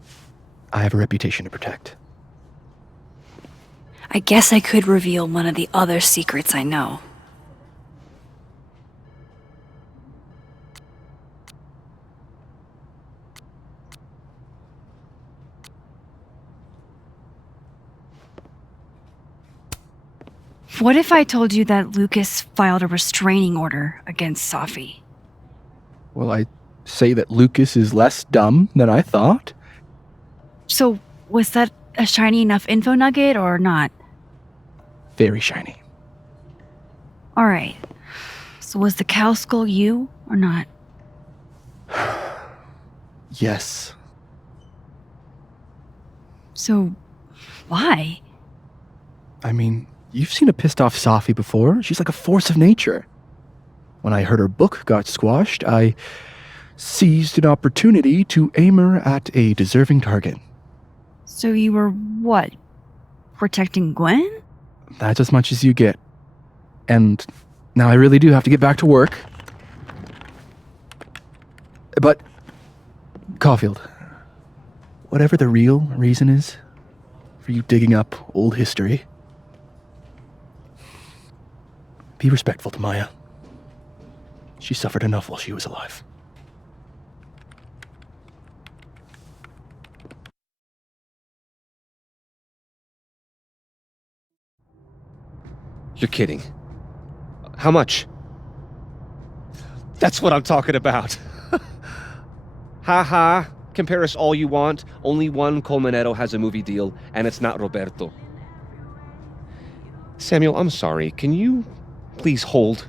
I have a reputation to protect. I guess I could reveal one of the other secrets I know. What if I told you that Lucas filed a restraining order against Safi? Well, I say that Lucas is less dumb than I thought. So, was that a shiny enough info nugget or not? Very shiny. Alright. So was the cow skull you or not? Yes. So, why? I mean, you've seen a pissed off Safi before. She's like a force of nature. When I heard her book got squashed, I seized an opportunity to aim her at a deserving target. So you were what? Protecting Gwen? That's as much as you get. And now I really do have to get back to work. But, Caulfield, whatever the real reason is for you digging up old history, be respectful to Maya. She suffered enough while she was alive. You're kidding. How much? That's what I'm talking about. Ha ha. Compare us all you want. Only one Colmenero has a movie deal, and it's not Roberto. Samuel, I'm sorry. Can you please hold?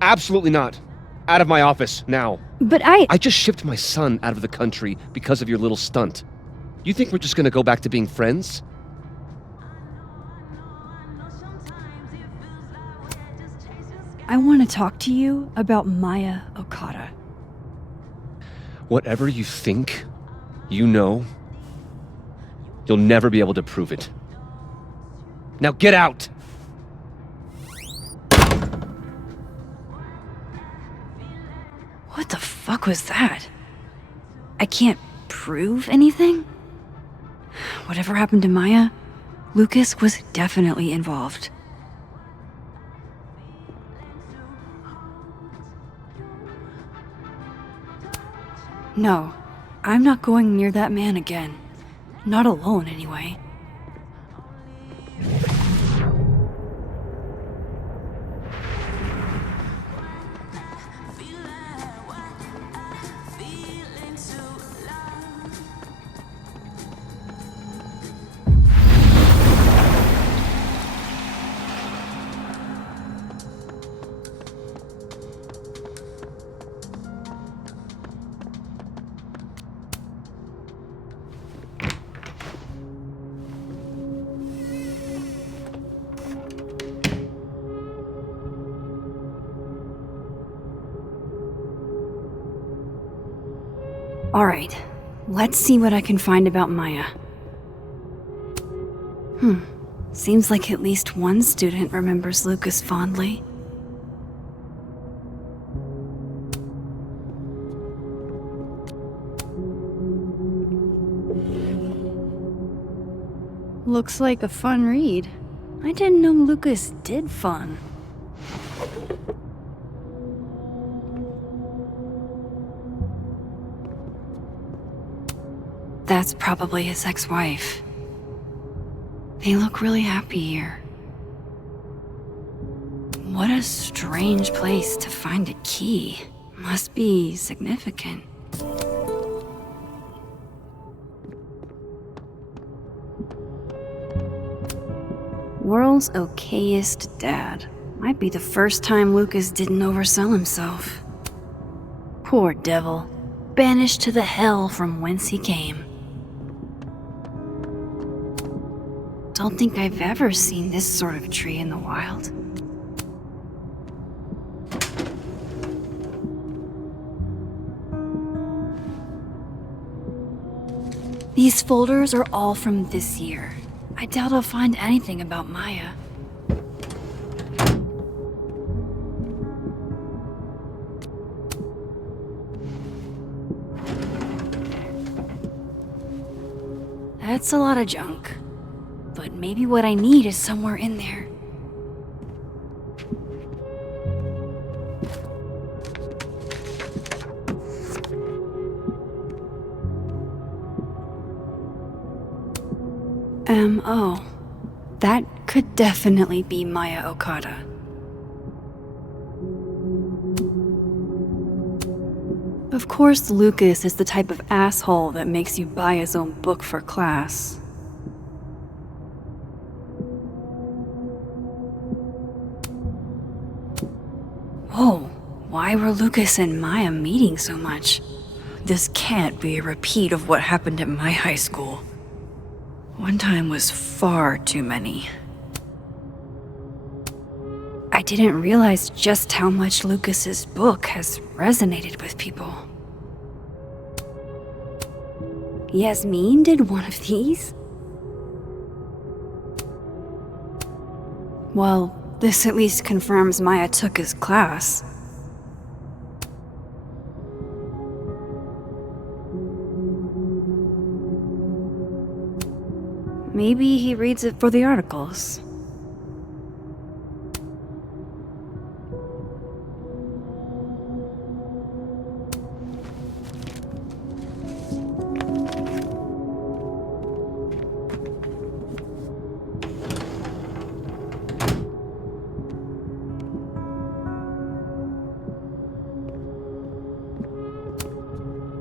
Absolutely not. Out of my office, now. But I just shipped my son out of the country because of your little stunt. You think we're just gonna go back to being friends? I want to talk to you about Maya Okada. Whatever you think, you know, you'll never be able to prove it. Now get out! What the fuck was that? I can't prove anything? Whatever happened to Maya, Lucas was definitely involved. No, I'm not going near that man again. Not alone, anyway. Alright, let's see what I can find about Maya. Seems like at least one student remembers Lucas fondly. Looks like a fun read. I didn't know Lucas did fun. That's probably his ex-wife. They look really happy here. What a strange place to find a key. Must be significant. World's okayest dad. Might be the first time Lucas didn't oversell himself. Poor devil. Banished to the hell from whence he came. Don't think I've ever seen this sort of tree in the wild. These folders are all from this year. I doubt I'll find anything about Maya. That's a lot of junk. But maybe what I need is somewhere in there. Oh. That could definitely be Maya Okada. Of course, Lucas is the type of asshole that makes you buy his own book for class. Whoa, why were Lucas and Maya meeting so much? This can't be a repeat of what happened at my high school. One time was far too many. I didn't realize just how much Lucas's book has resonated with people. Yasmin did one of these? Well, this at least confirms Maya took his class. Maybe he reads it for the articles.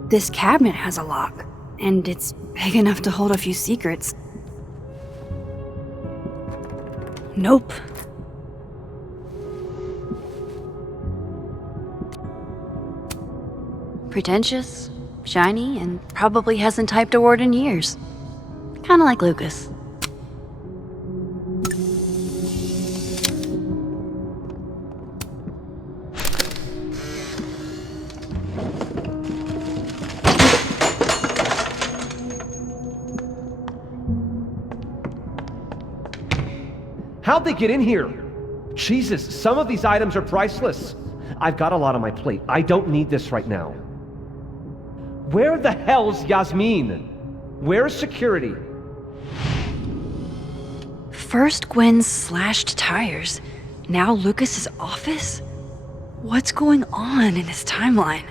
This cabinet has a lock, and it's big enough to hold a few secrets. Nope. Pretentious, shiny, and probably hasn't typed a word in years. Kinda like Lucas. How'd they get in here? Jesus, some of these items are priceless. I've got a lot on my plate. I don't need this right now. Where the hell's Yasmin? Where's security? First Gwen's slashed tires, now Lucas's office? What's going on in his timeline?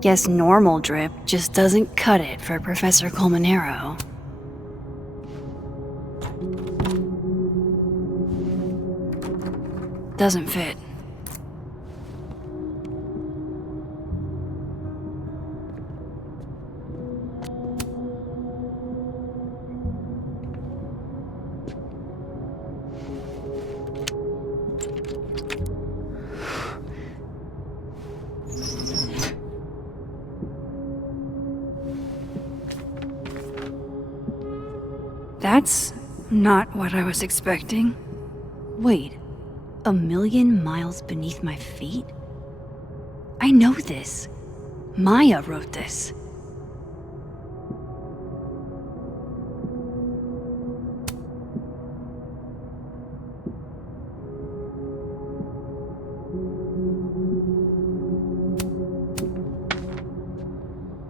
Guess normal drip just doesn't cut it for Professor Colmenero. Doesn't fit. That's not what I was expecting. Wait, 1,000,000 miles beneath my feet? I know this. Maya wrote this.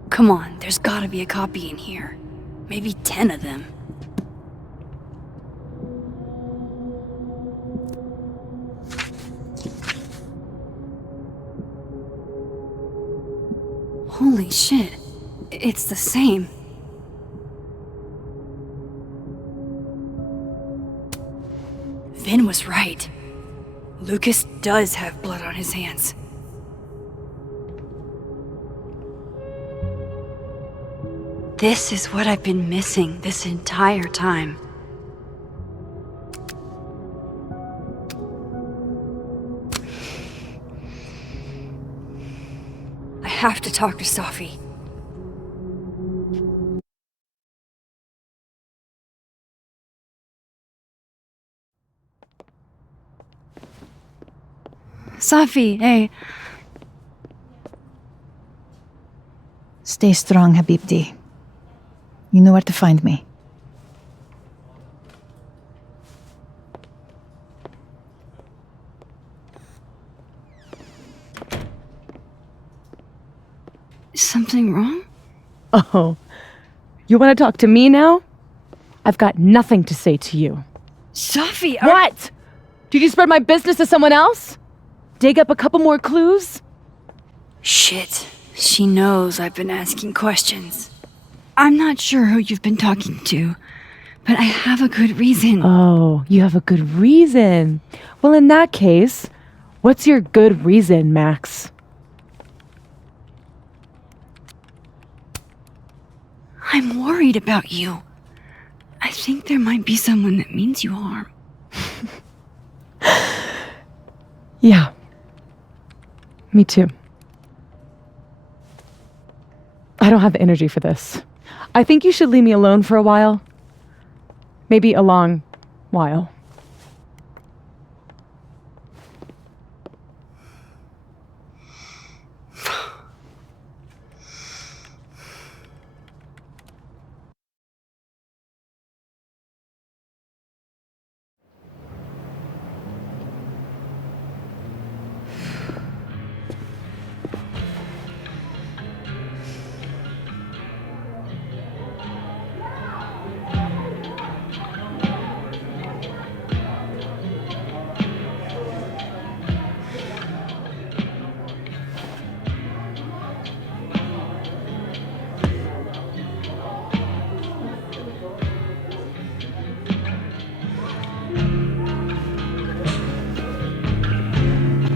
Come on, there's gotta be a copy in here. Maybe 10 of them. Holy shit. It's the same. Vin was right. Lucas does have blood on his hands. This is what I've been missing this entire time. I have to talk to Safi. Safi, hey. Stay strong, Habibti. You know where to find me. Is something wrong? Oh, you want to talk to me now? I've got nothing to say to you. Safi, What? Did you spread my business to someone else? Dig up a couple more clues? Shit. She knows I've been asking questions. I'm not sure who you've been talking to, but I have a good reason. Oh, you have a good reason. Well, in that case, what's your good reason, Max? I'm worried about you. I think there might be someone that means you harm. Yeah. Me too. I don't have the energy for this. I think you should leave me alone for a while. Maybe a long while.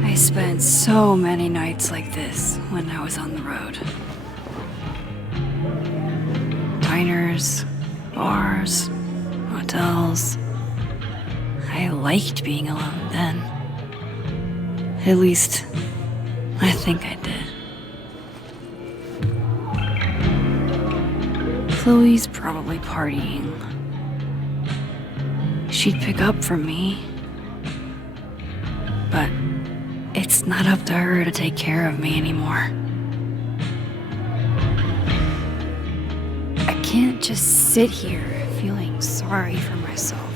I spent so many nights like this when I was on the road. Diners, bars, hotels. I liked being alone then. At least, I think I did. Chloe's probably partying. She'd pick up from me. But it's not up to her to take care of me anymore. I can't just sit here feeling sorry for myself.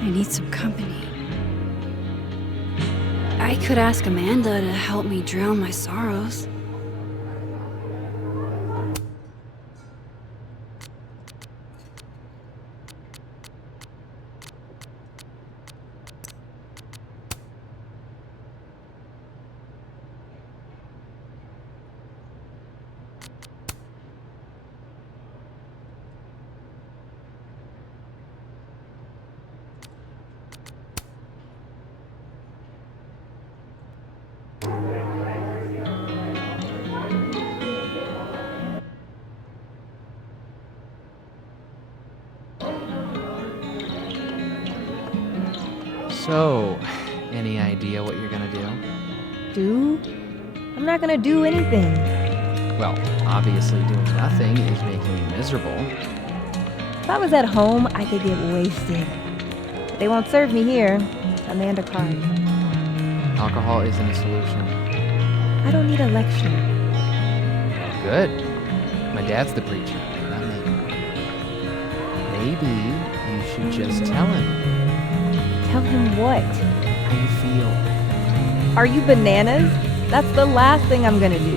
I need some company. I could ask Amanda to help me drown my sorrows. So, any idea what you're gonna do? Do? I'm not gonna do anything. Well, obviously doing nothing is making you miserable. If I was at home, I could get wasted. But they won't serve me here. Amanda cried. Alcohol isn't a solution. I don't need a lecture. Good. My dad's the preacher, not me. Maybe you should just tell him Tell him what? how you feel. Are you bananas? That's the last thing I'm gonna do.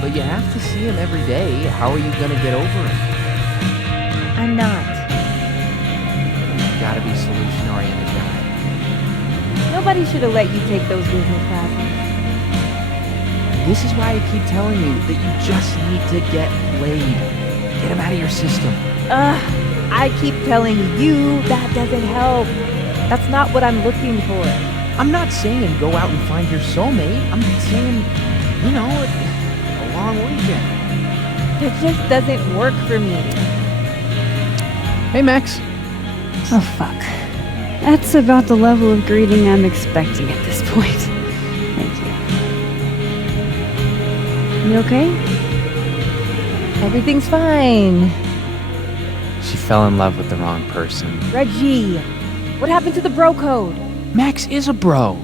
But you have to see him every day. How are you gonna get over it? I'm not. You gotta be solution-oriented guy. Nobody should have let you take those business classes. This is why I keep telling you that you just need to get laid. Get him out of your system. I keep telling you that doesn't help. That's not what I'm looking for. I'm not saying go out and find your soulmate. I'm saying, you know, a long weekend. It just doesn't work for me. Hey, Max. Oh, fuck. That's about the level of greeting I'm expecting at this point. Thank you. You okay? Everything's fine. She fell in love with the wrong person. Reggie, what happened to the bro code? Max is a bro.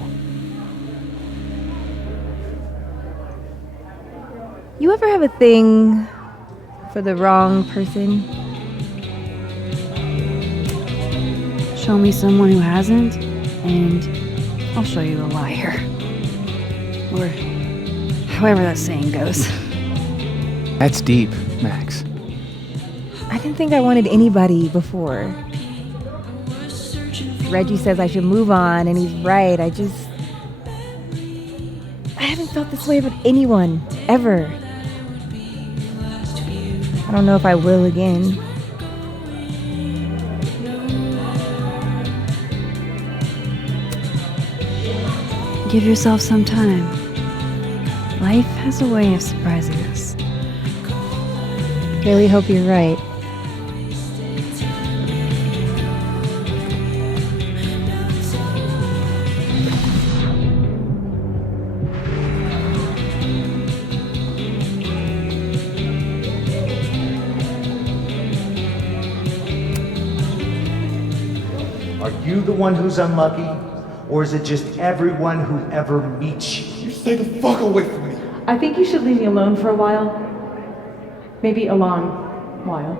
You ever have a thing for the wrong person? Show me someone who hasn't, and I'll show you a liar. Or however that saying goes. That's deep, Max. I didn't think I wanted anybody before. Reggie says I should move on, and he's right. I haven't felt this way about anyone, ever. I don't know if I will again. Give yourself some time. Life has a way of surprising us. Really hope you're right. Are you the one who's unlucky? Or is it just everyone who ever meets you? You stay the fuck away from me. I think you should leave me alone for a while. Maybe a long while.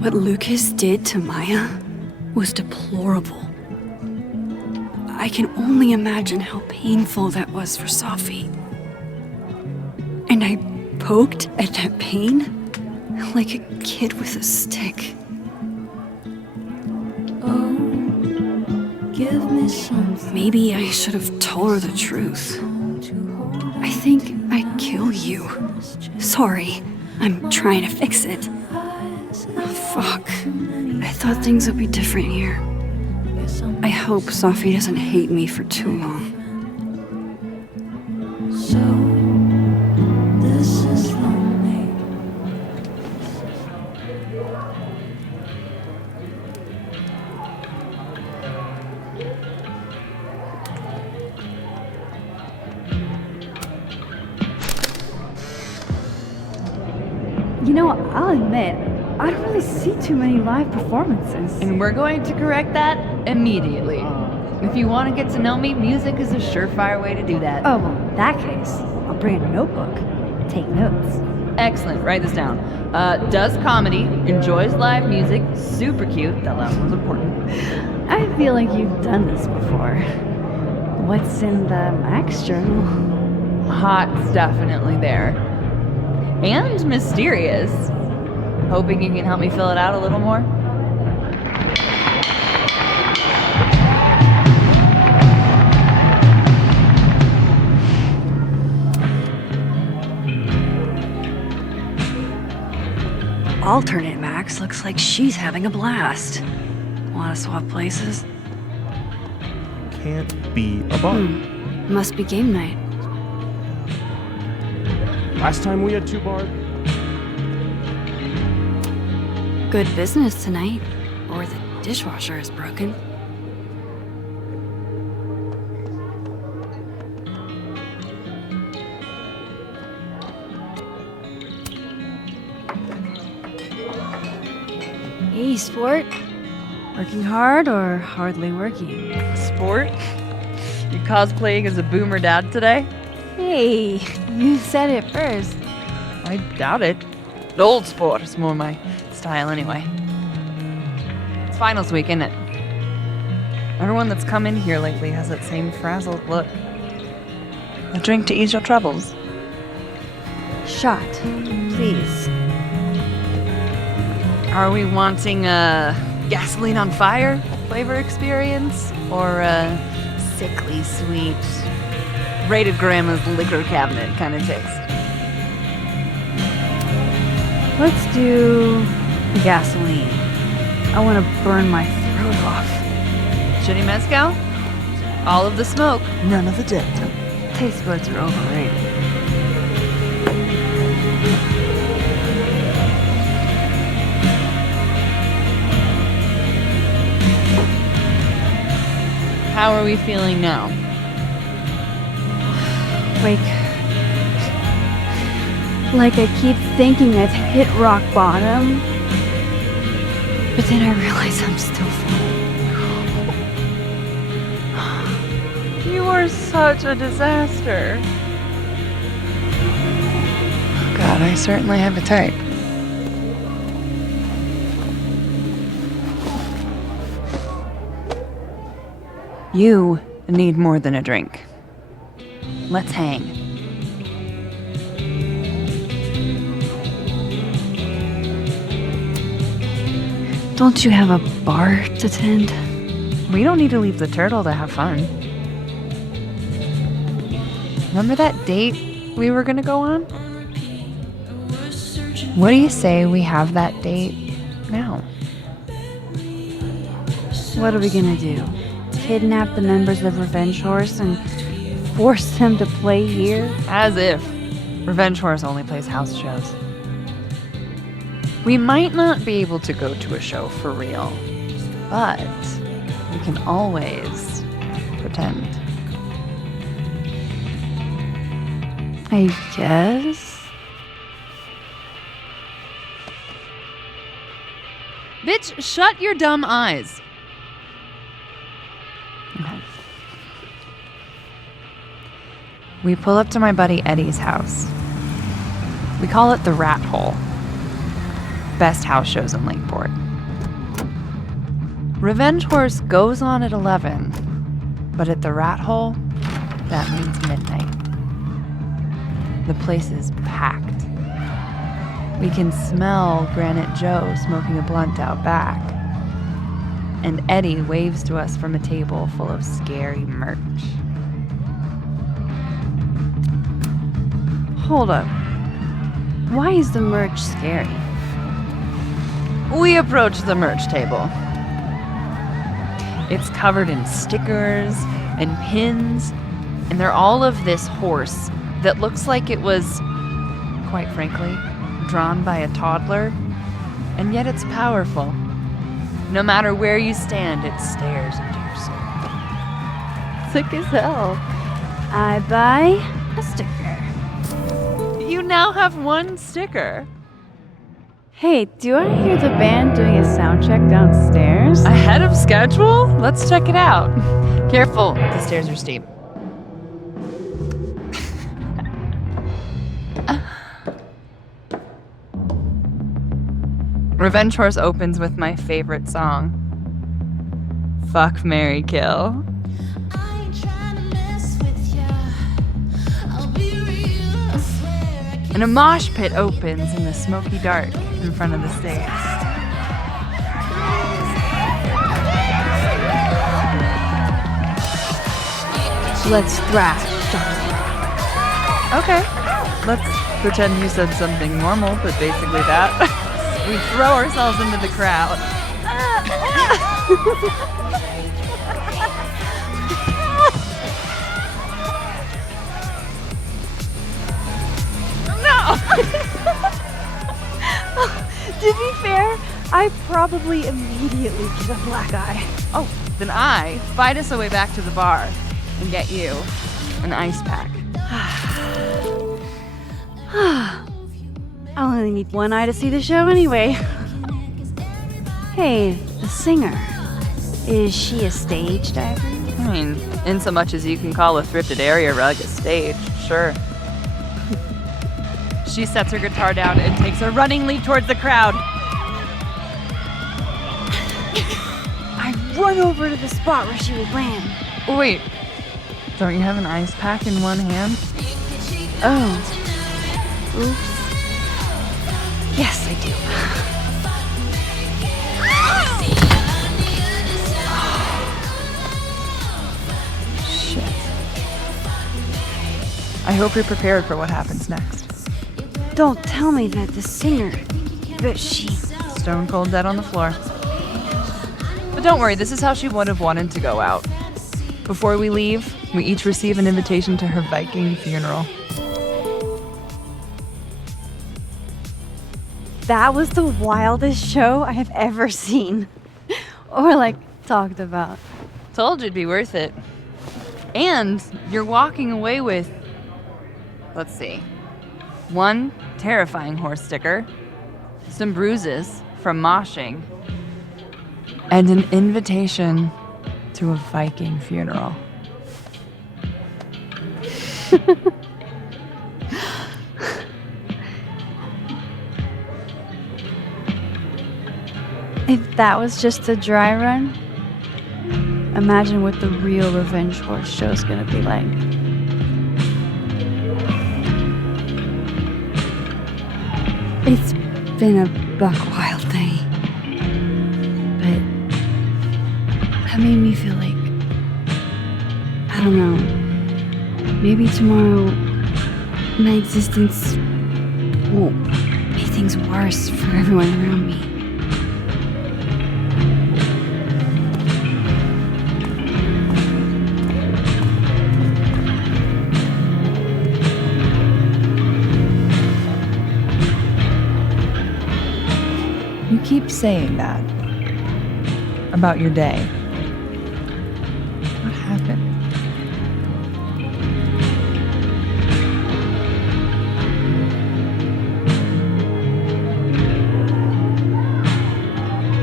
What Lucas did to Maya was deplorable. I can only imagine how painful that was for Safi. And I poked at that pain like a kid with a stick. Oh, give me something. Maybe I should have told her the truth. I think I'd kill you. Sorry, I'm trying to fix it. Oh, fuck. I thought things would be different here. I hope Safi doesn't hate me for too long. So, this is lonely. You know, I'll admit, I don't really see too many live performances. And we're going to correct that immediately. If you want to get to know me, music is a surefire way to do that. Oh, well, in that case, I'll bring a notebook. Take notes. Excellent, write this down. Does comedy, enjoys live music, super cute, that last one's important. I feel like you've done this before. What's in the Max journal? Hot's definitely there. And mysterious. Hoping you can help me fill it out a little more? Alternate Max looks like she's having a blast. Want to swap places? Can't be a bar. Must be game night. Last time we had 2 bars. Good business tonight, or the dishwasher is broken. Hey, sport. Working hard or hardly working? Sport? You cosplaying as a boomer dad today? Hey, you said it first. I doubt it. Old sport is more my style anyway. It's finals week, isn't it? Everyone that's come in here lately has that same frazzled look. A drink to ease your troubles. Shot, please. Are we wanting gasoline on fire? flavor experience or a sickly sweet, raided grandma's liquor cabinet kind of taste? Let's do the gasoline. I want to burn my throat off. Shitty mezcal? All of the smoke, none of the depth. Taste buds are overrated. How are we feeling now? Like I keep thinking I've hit rock bottom, but then I realize I'm still falling. You are such a disaster. God, I certainly have a type. You need more than a drink. Let's hang. Don't you have a bar to tend? We don't need to leave the turtle to have fun. Remember that date we were gonna go on? What do you say we have that date now? What are we gonna do? Kidnap the members of Revenge Horse and force them to play here? As if Revenge Horse only plays house shows. We might not be able to go to a show for real, but we can always pretend. I guess. Bitch, shut your dumb eyes. Okay. We pull up to my buddy Eddie's house. We call it the Rat Hole. Best house shows in Lakeport. Revenge Horse goes on at 11, but at the Rat Hole, that means midnight. The place is packed. We can smell Granite Joe smoking a blunt out back. And Eddie waves to us from a table full of scary merch. Hold up. Why is the merch scary? We approach the merch table. It's covered in stickers and pins, and they're all of this horse that looks like it was, quite frankly, drawn by a toddler, and yet it's powerful. No matter where you stand, it stares into your soul. Sick as hell. I buy a sticker. You now have one sticker. Hey, do I hear the band doing a sound check downstairs? Ahead of schedule? Let's check it out. Careful, the stairs are steep. Revenge Horse opens with my favorite song. Fuck, Marry, Kill. And a mosh pit opens in the smoky dark in front of the stage. Let's thrash. Okay. Let's pretend you said something normal, but basically that. We throw ourselves into the crowd. To be fair, I probably immediately get a black eye. Oh, then I fight us a way back to the bar and get you an ice pack. I'll only need one eye to see the show anyway. Hey, the singer. Is she a stage diver? I mean, in so much as you can call a thrifted area rug a stage, sure. She sets her guitar down and takes a running leap towards the crowd. I run over to the spot where she would land. Wait, don't you have an ice pack in one hand? Oh. Oops. Yes, I do. I hope you're prepared for what happens next. Don't tell me that the singer, that she... Stone cold dead on the floor. But don't worry, this is how she would have wanted to go out. Before we leave, we each receive an invitation to her Viking funeral. That was the wildest show I have ever seen. Or, like, talked about. Told you it'd be worth it. And you're walking away with, let's see, 1 terrifying horse sticker, some bruises from moshing, and an invitation to a Viking funeral. If that was just a dry run, imagine what the real Revenge Horse show's gonna be like. It's been a buck wild day, but that made me feel like, I don't know, maybe tomorrow my existence won't make things worse for everyone around me. You keep saying that about your day. What happened?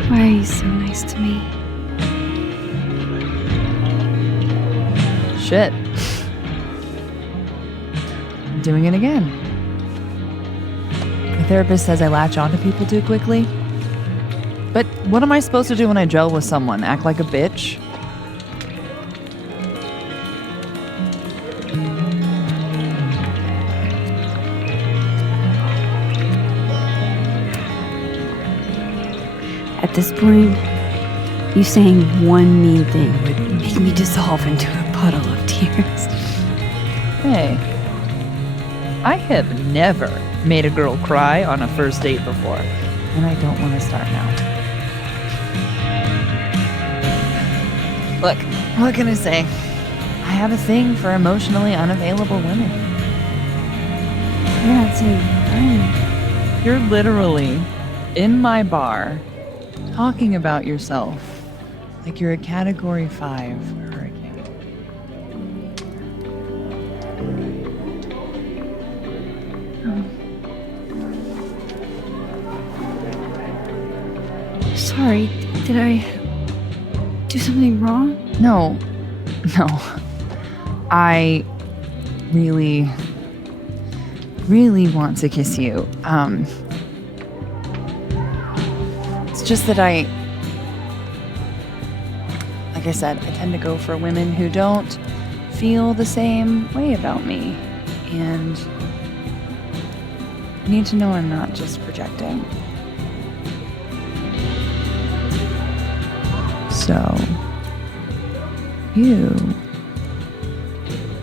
Why are you so nice to me? Shit. I'm doing it again. My therapist says I latch onto people too quickly. But what am I supposed to do when I gel with someone? Act like a bitch? At this point, you saying one mean thing would make me dissolve into a puddle of tears. Hey, I have never made a girl cry on a first date before, and I don't want to start now. Look, what can I say? I have a thing for emotionally unavailable women. You're not saying I'm... You're literally in my bar talking about yourself like you're a Category 5 hurricane. Sorry, did I do something wrong? No. I really want to kiss you. It's just that like I said, I tend to go for women who don't feel the same way about me. And you need to know I'm not just projecting. So, you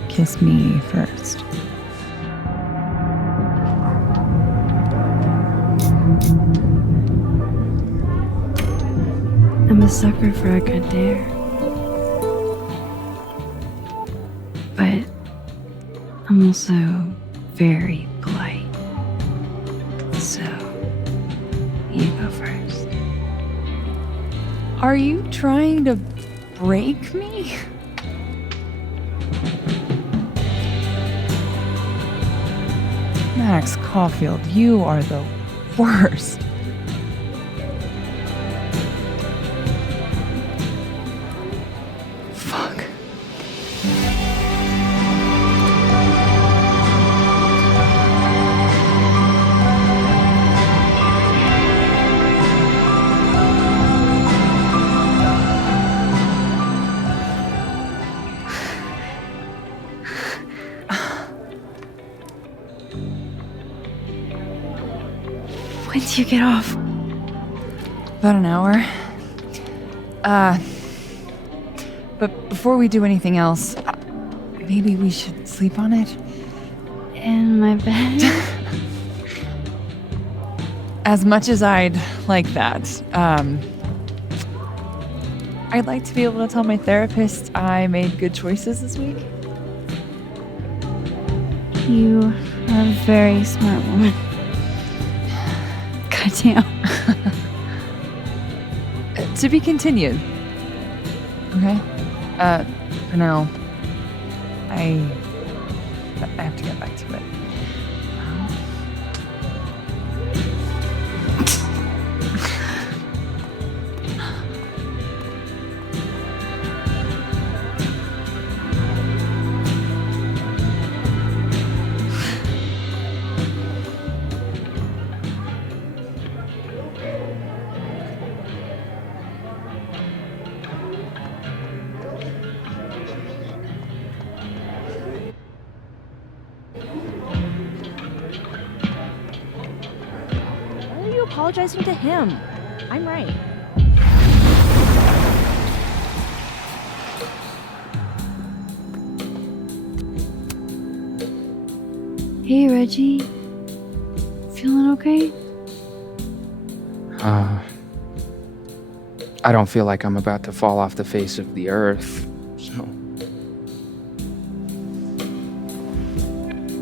kiss me first. I'm a sucker for a good dare. But I'm also very polite. So, you go first. Are you trying to break me? Max Caulfield, you are the worst. Fuck. When do you get off? About an hour. But before we do anything else, maybe we should sleep on it. in my bed? As much as I'd like that, I'd like to be able to tell my therapist I made good choices this week. You are a very smart woman. Goddamn. To be continued. Okay? For now, I have to get back to it. Why are you apologizing to him? I'm right. Hey, Reggie. Feeling okay? I don't feel like I'm about to fall off the face of the earth, so.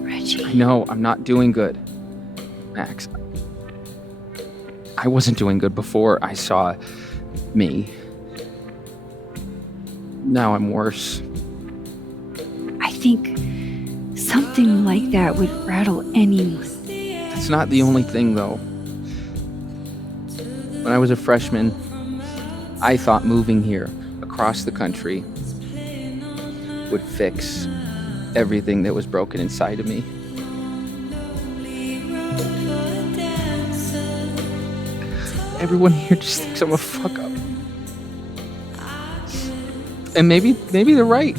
Reggie. No, I'm not doing good. Max, I wasn't doing good before I saw me. Now I'm worse. I think something like that would rattle anyone. That's not the only thing, though. When I was a freshman, I thought moving here across the country would fix everything that was broken inside of me. Everyone here just thinks I'm a fuck up. And maybe they're right.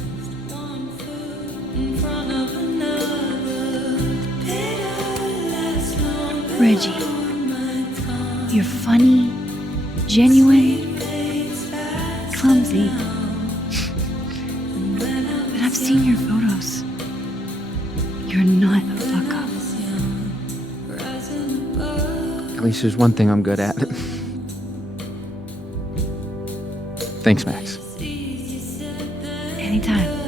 Reggie, you're funny, genuine, clumsy. But I've seen your photos. You're not a fuck up. At least there's one thing I'm good at. Thanks, Max. Anytime.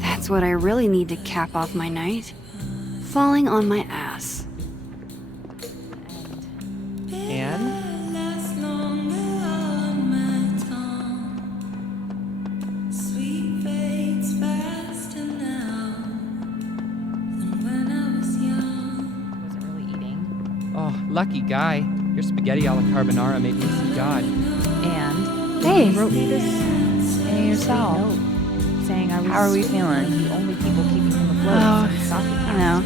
That's what I really need to cap off my night. Falling on my ass. And? Oh, lucky guy. Your spaghetti alla carbonara made me see God. And Hey. you wrote me this Hey, yourself. note saying I was How are we feeling? the only people keeping him afloat. Oh, since Safi you passed. know,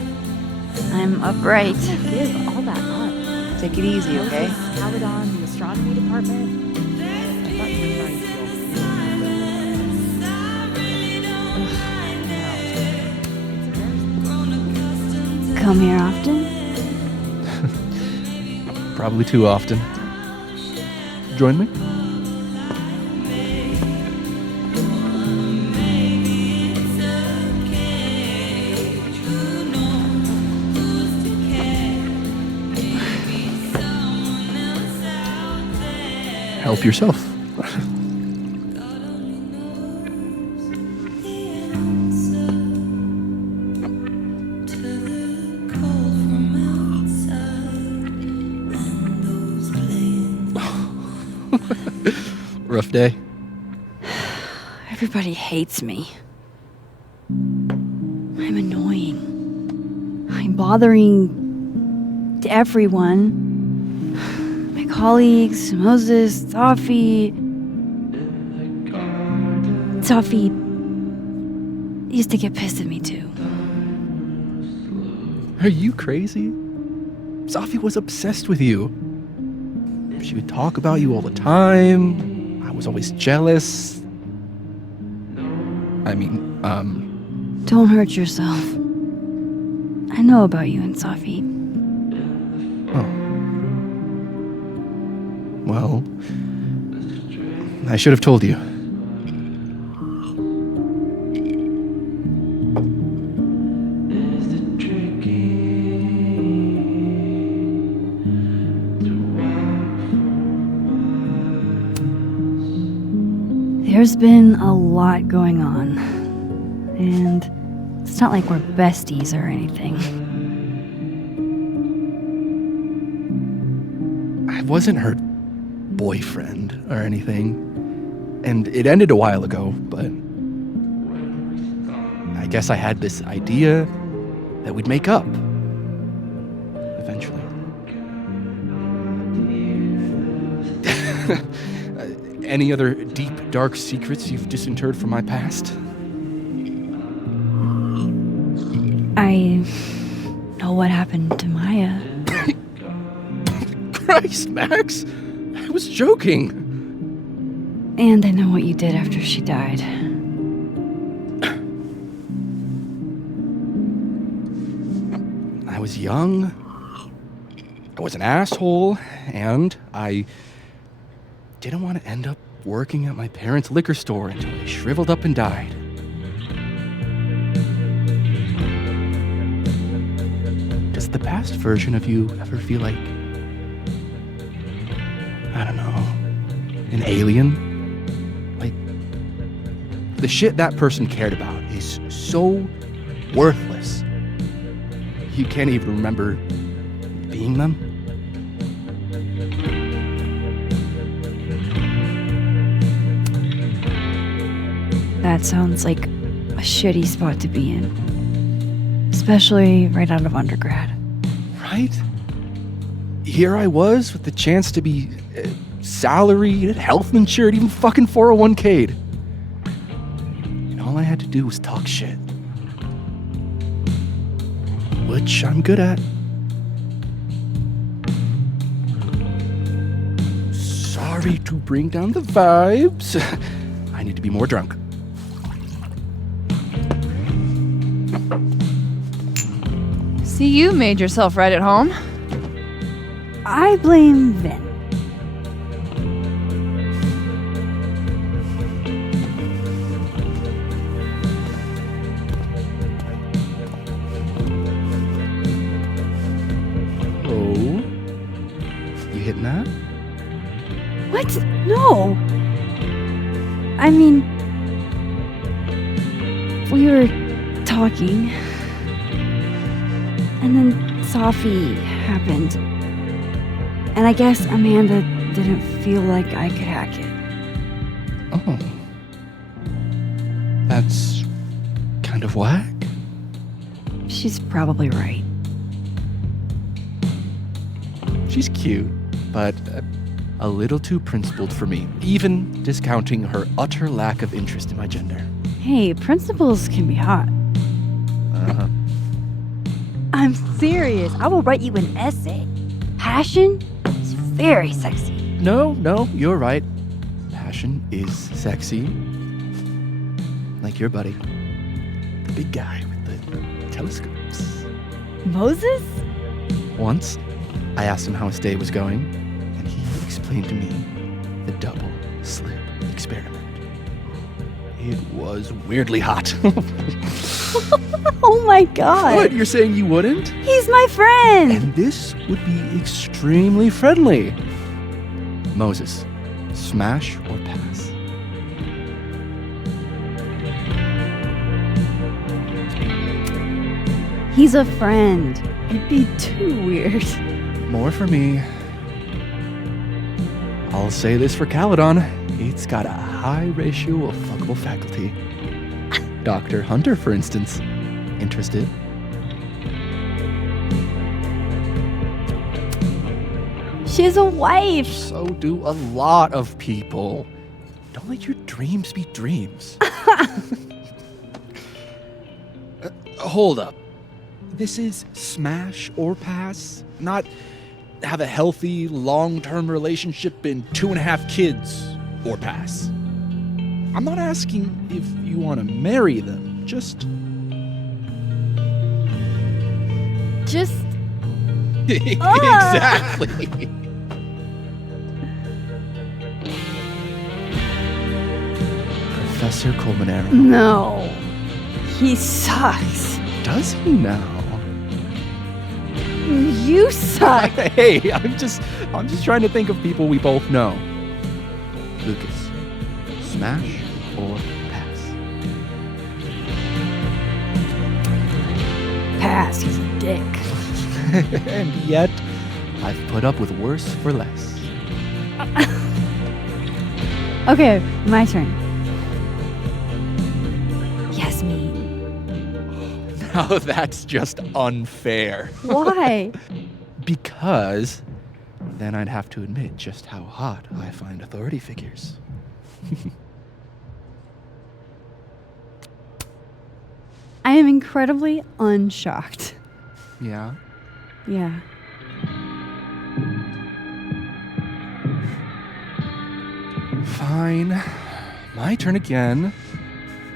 I'm upright. Give all that up. Take it easy, okay? Caledon, the astronomy department. I thought you were trying to Come here often? Probably too often. Join me? Help yourself. Rough day. Everybody hates me. I'm annoying. I'm bothering to everyone. My colleagues, Moses, Safi. Safi used to get pissed at me too. Are you crazy? Safi was obsessed with you. She would talk about you all the time. I was always jealous. I mean, Don't hurt yourself. I know about you and Safi. Oh. Well, I should have told you. There's been a lot going on, and it's not like we're besties or anything. I wasn't her boyfriend or anything, and it ended a while ago, but I guess I had this idea that we'd make up eventually. Any other deep, dark secrets you've disinterred from my past? I know what happened to Maya. Christ, Max! I was joking. And I know what you did after she died. I was young, I was an asshole, and I didn't want to end up working at my parents' liquor store until I shriveled up and died. Does the past version of you ever feel like, I don't know, an alien? Like, the shit that person cared about is so worthless. You can't even remember being them? That sounds like a shitty spot to be in. Especially right out of undergrad. Right? Here I was with the chance to be salaried, health insured, even fucking 401k'd. And all I had to do was talk shit. Which I'm good at. Sorry to bring down the vibes. I need to be more drunk. See, you made yourself right at home. I blame Vin. Oh? You hitting that? What? No. I mean, we were talking, and then Safi happened. And I guess Amanda didn't feel like I could hack it. Oh. That's kind of whack. She's probably right. She's cute, but a little too principled for me, even discounting her utter lack of interest in my gender. Hey, principals can be hot. Uh-huh. I'm serious. I will write you an essay. Passion is very sexy. No, you're right. Passion is sexy. Like your buddy. The big guy with the telescopes. Moses? Once, I asked him how his day was going, and he explained to me the double slit experiment. It was weirdly hot. Oh my god. What, you're saying you wouldn't? He's my friend. And this would be extremely friendly. Moses, smash or pass? He's a friend. It'd be too weird. More for me. I'll say this for Caledon. It's got a high ratio of fuckable faculty. Dr. Hunter, for instance. Interested? She has a wife. So do a lot of people. Don't let your dreams be dreams. Hold up. This is smash or pass, not have a healthy, long-term relationship and 2.5 kids or pass. I'm not asking if you want to marry them, just Just. Exactly. Professor Colmenero. No. He sucks. Does he now? You suck. Hey, I'm just trying to think of people we both know. Lucas, smash or pass? Pass, he's a dick. And yet, I've put up with worse for less. Okay, my turn. Yasmin. Now that's just unfair. Why? Because then I'd have to admit just how hot I find authority figures. I am incredibly unshocked. Yeah? Yeah. Fine. My turn again.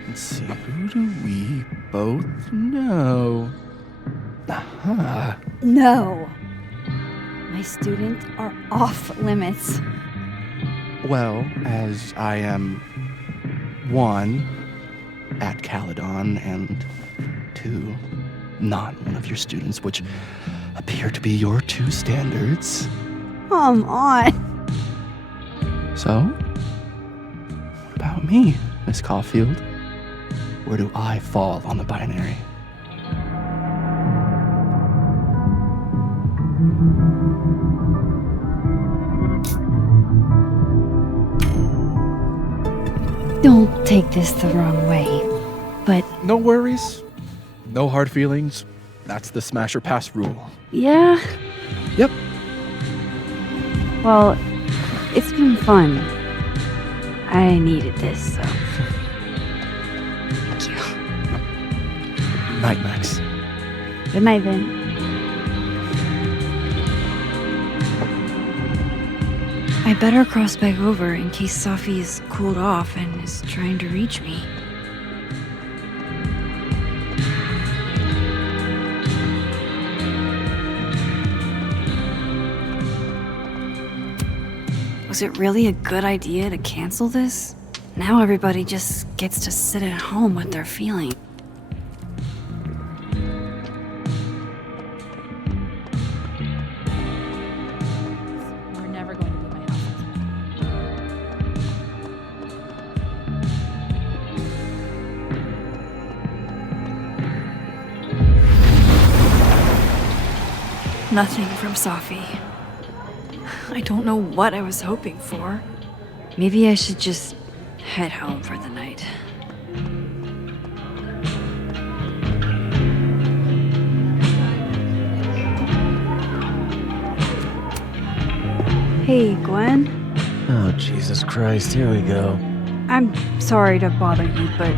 Let's see, who do we both know? Aha. No. My students are off limits. Well, as I am 1, at Caledon, and 2, not one of your students, which appear to be your 2 standards. Come on. So, what about me, Miss Caulfield? Where do I fall on the binary? Don't take this the wrong way, but No worries. No hard feelings. That's the smash or pass rule. yeah. Yep. Well, it's been fun. I needed this, so. Thank you. Night, Max. Good night, then. I better cross back over in case Safi is cooled off and is trying to reach me. Was it really a good idea to cancel this? Now everybody just gets to sit at home with their feelings. We're never going to be my house. Nothing from Safi. I don't know what I was hoping for. Maybe I should just head home for the night. Hey, Gwen. Oh, Jesus Christ, here we go. I'm sorry to bother you, but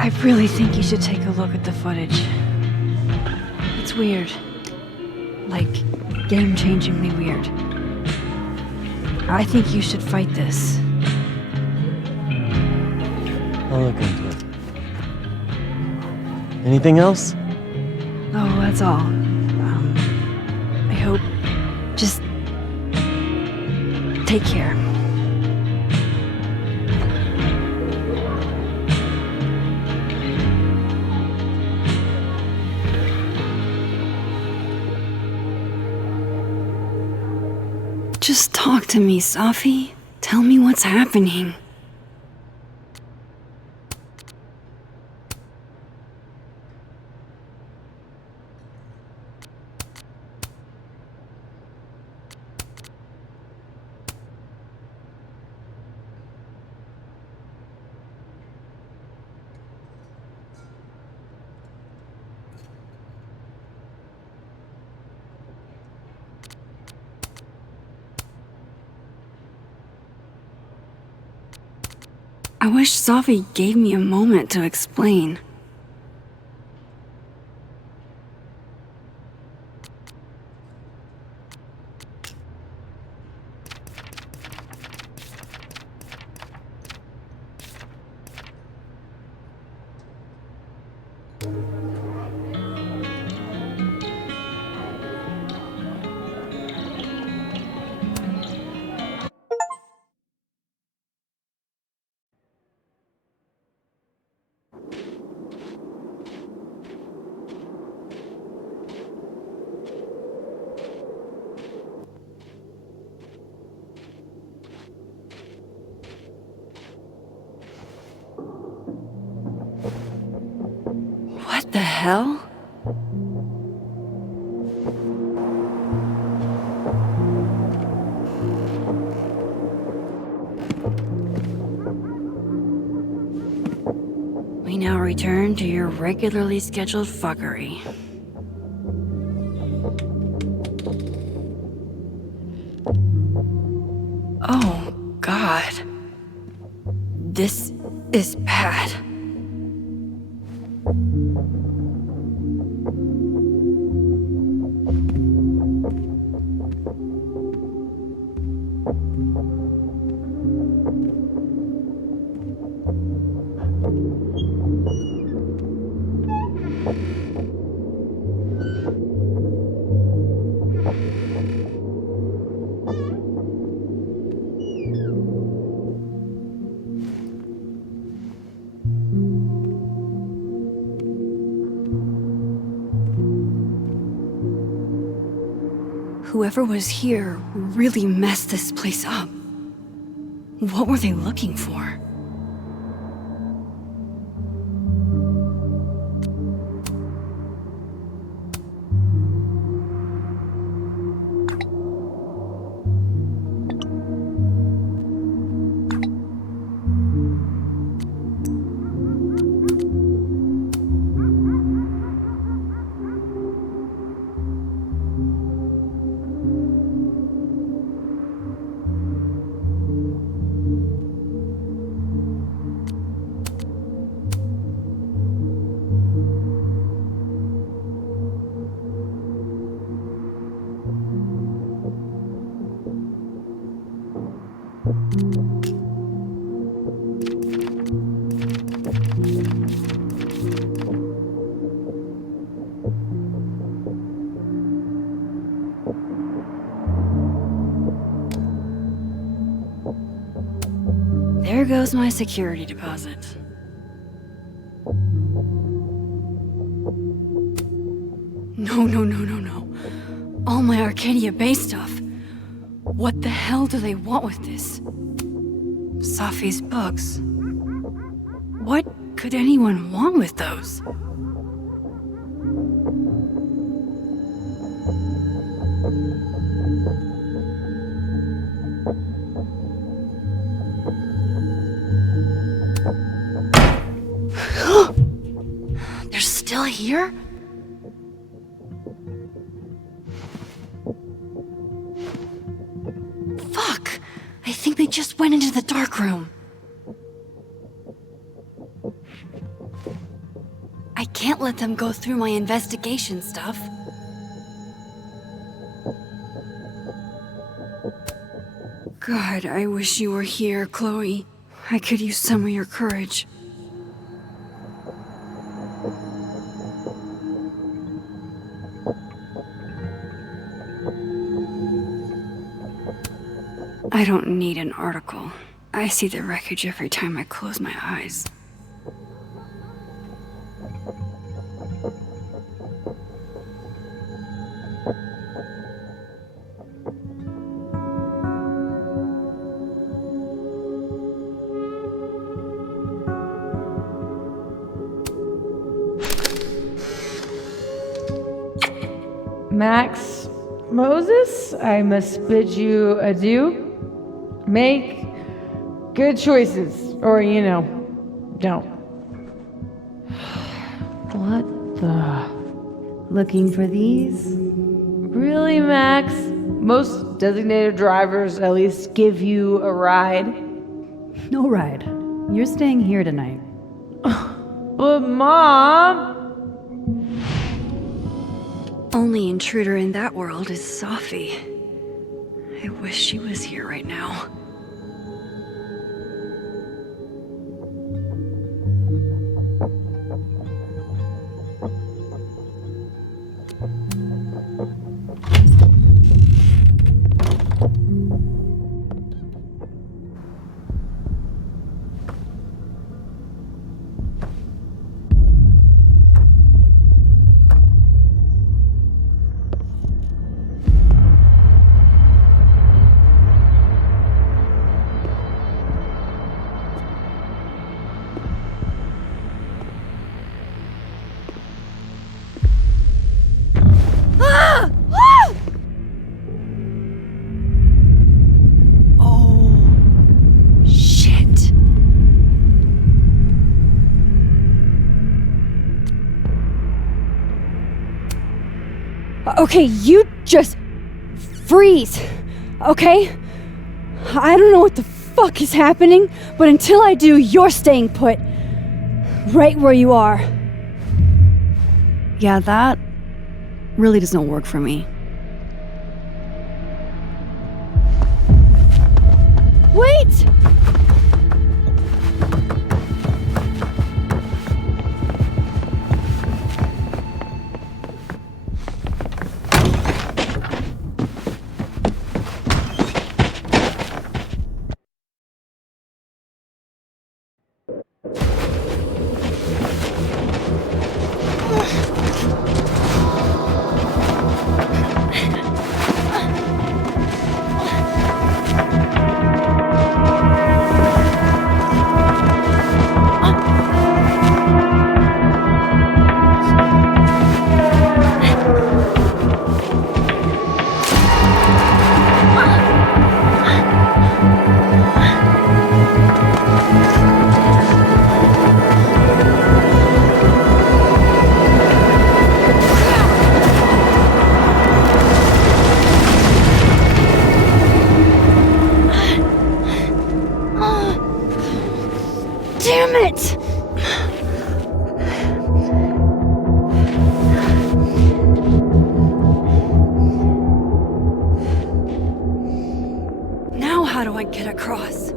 I really think you should take a look at the footage. It's weird. Like, game-changingly weird. I think you should fight this. I'll look into it. Anything else? Oh, that's all. I hope. Just take care. Just talk to me, Safi. Tell me what's happening. I wish Safi gave me a moment to explain. the hell? We now return to your regularly scheduled fuckery. Oh, God. This is bad. Whoever was here really messed this place up. What were they looking for? There goes my security deposit. No. All my Arcadia Bay stuff. What the hell do they want with this? Safi's books. What could anyone want with those? They're still here? Fuck! I think they just went into the dark room. I can't let them go through my investigation stuff. God, I wish you were here, Chloe. I could use some of your courage. I don't need an article. I see the wreckage every time I close my eyes. Max Moses, I must bid you adieu. Make good choices, or, don't. What the? Looking for these? Really, Max? Most designated drivers at least give you a ride. No ride. You're staying here tonight. But Mom! Only intruder in that world is Safi. I wish she was here right now. Okay, you just freeze, okay? I don't know what the fuck is happening, but until I do, you're staying put. Right where you are. Yeah, that really doesn't work for me. Wait! Damn it! Now how do I get across?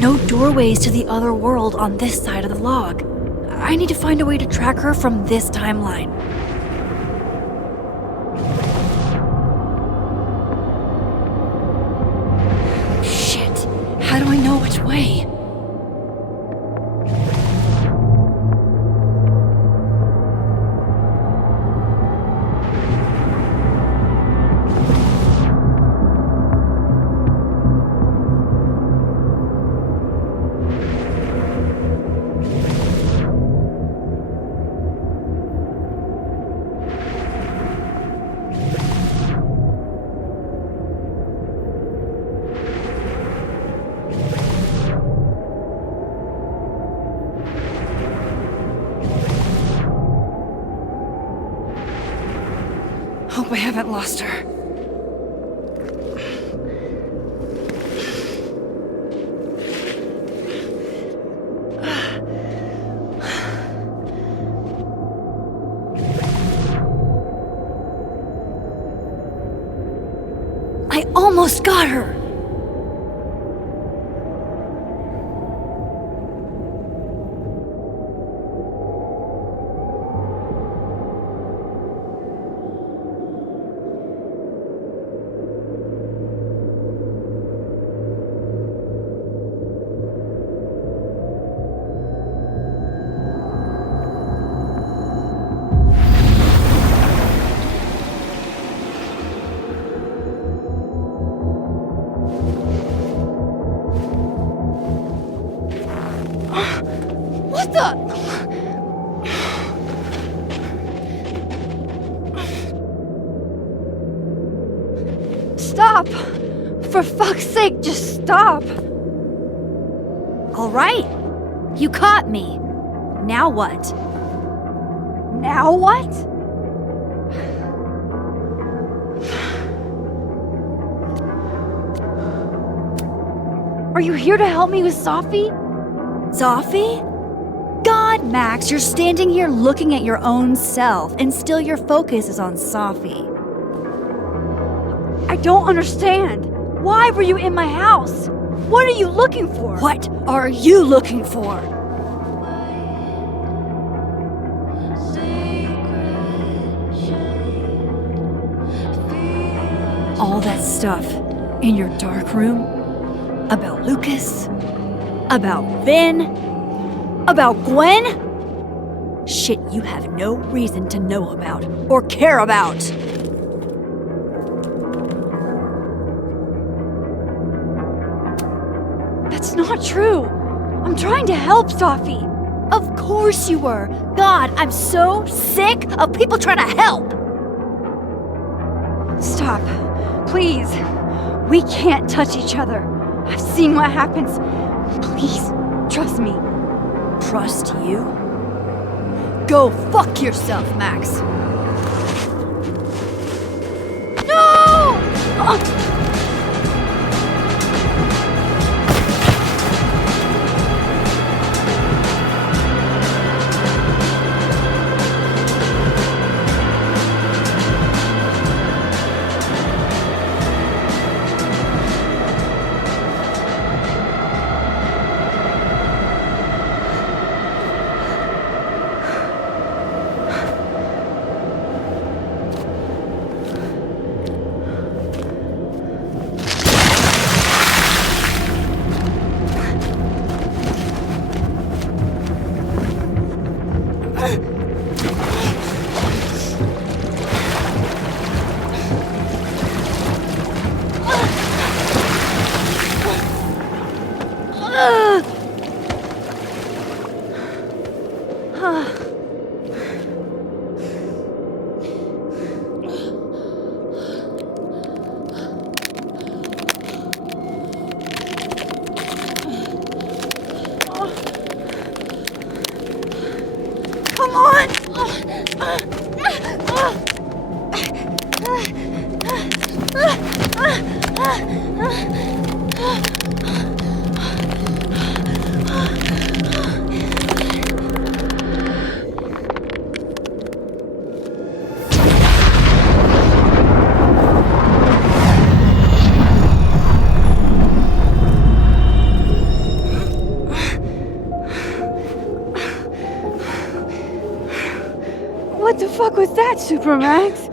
No doorways to the other world on this side of the log. I need to find a way to track her from this timeline. Shit, how do I know which way? Hope I haven't lost her. I almost got her! What the? Stop! For fuck's sake, just stop! All right, you caught me. Now what? Now what? Are you here to help me with Safi? Safi? God, Max, you're standing here looking at your own self, and still your focus is on Safi. I don't understand. Why were you in my house? What are you looking for? What are you looking for? All that stuff in your dark room about Lucas, about Vin, about Gwen? Shit you have no reason to know about or care about. not true. I'm trying to help, Safi. Of course you were. God, I'm so sick of people trying to help. Stop. Please. We can't touch each other. I've seen what happens. Please, trust me. Trust you? Go fuck yourself, Max. No! Come on! What the fuck was that, Supermax?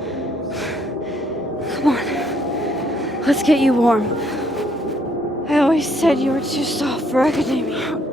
Come on. Let's get you warm. I always said you were too soft for academia.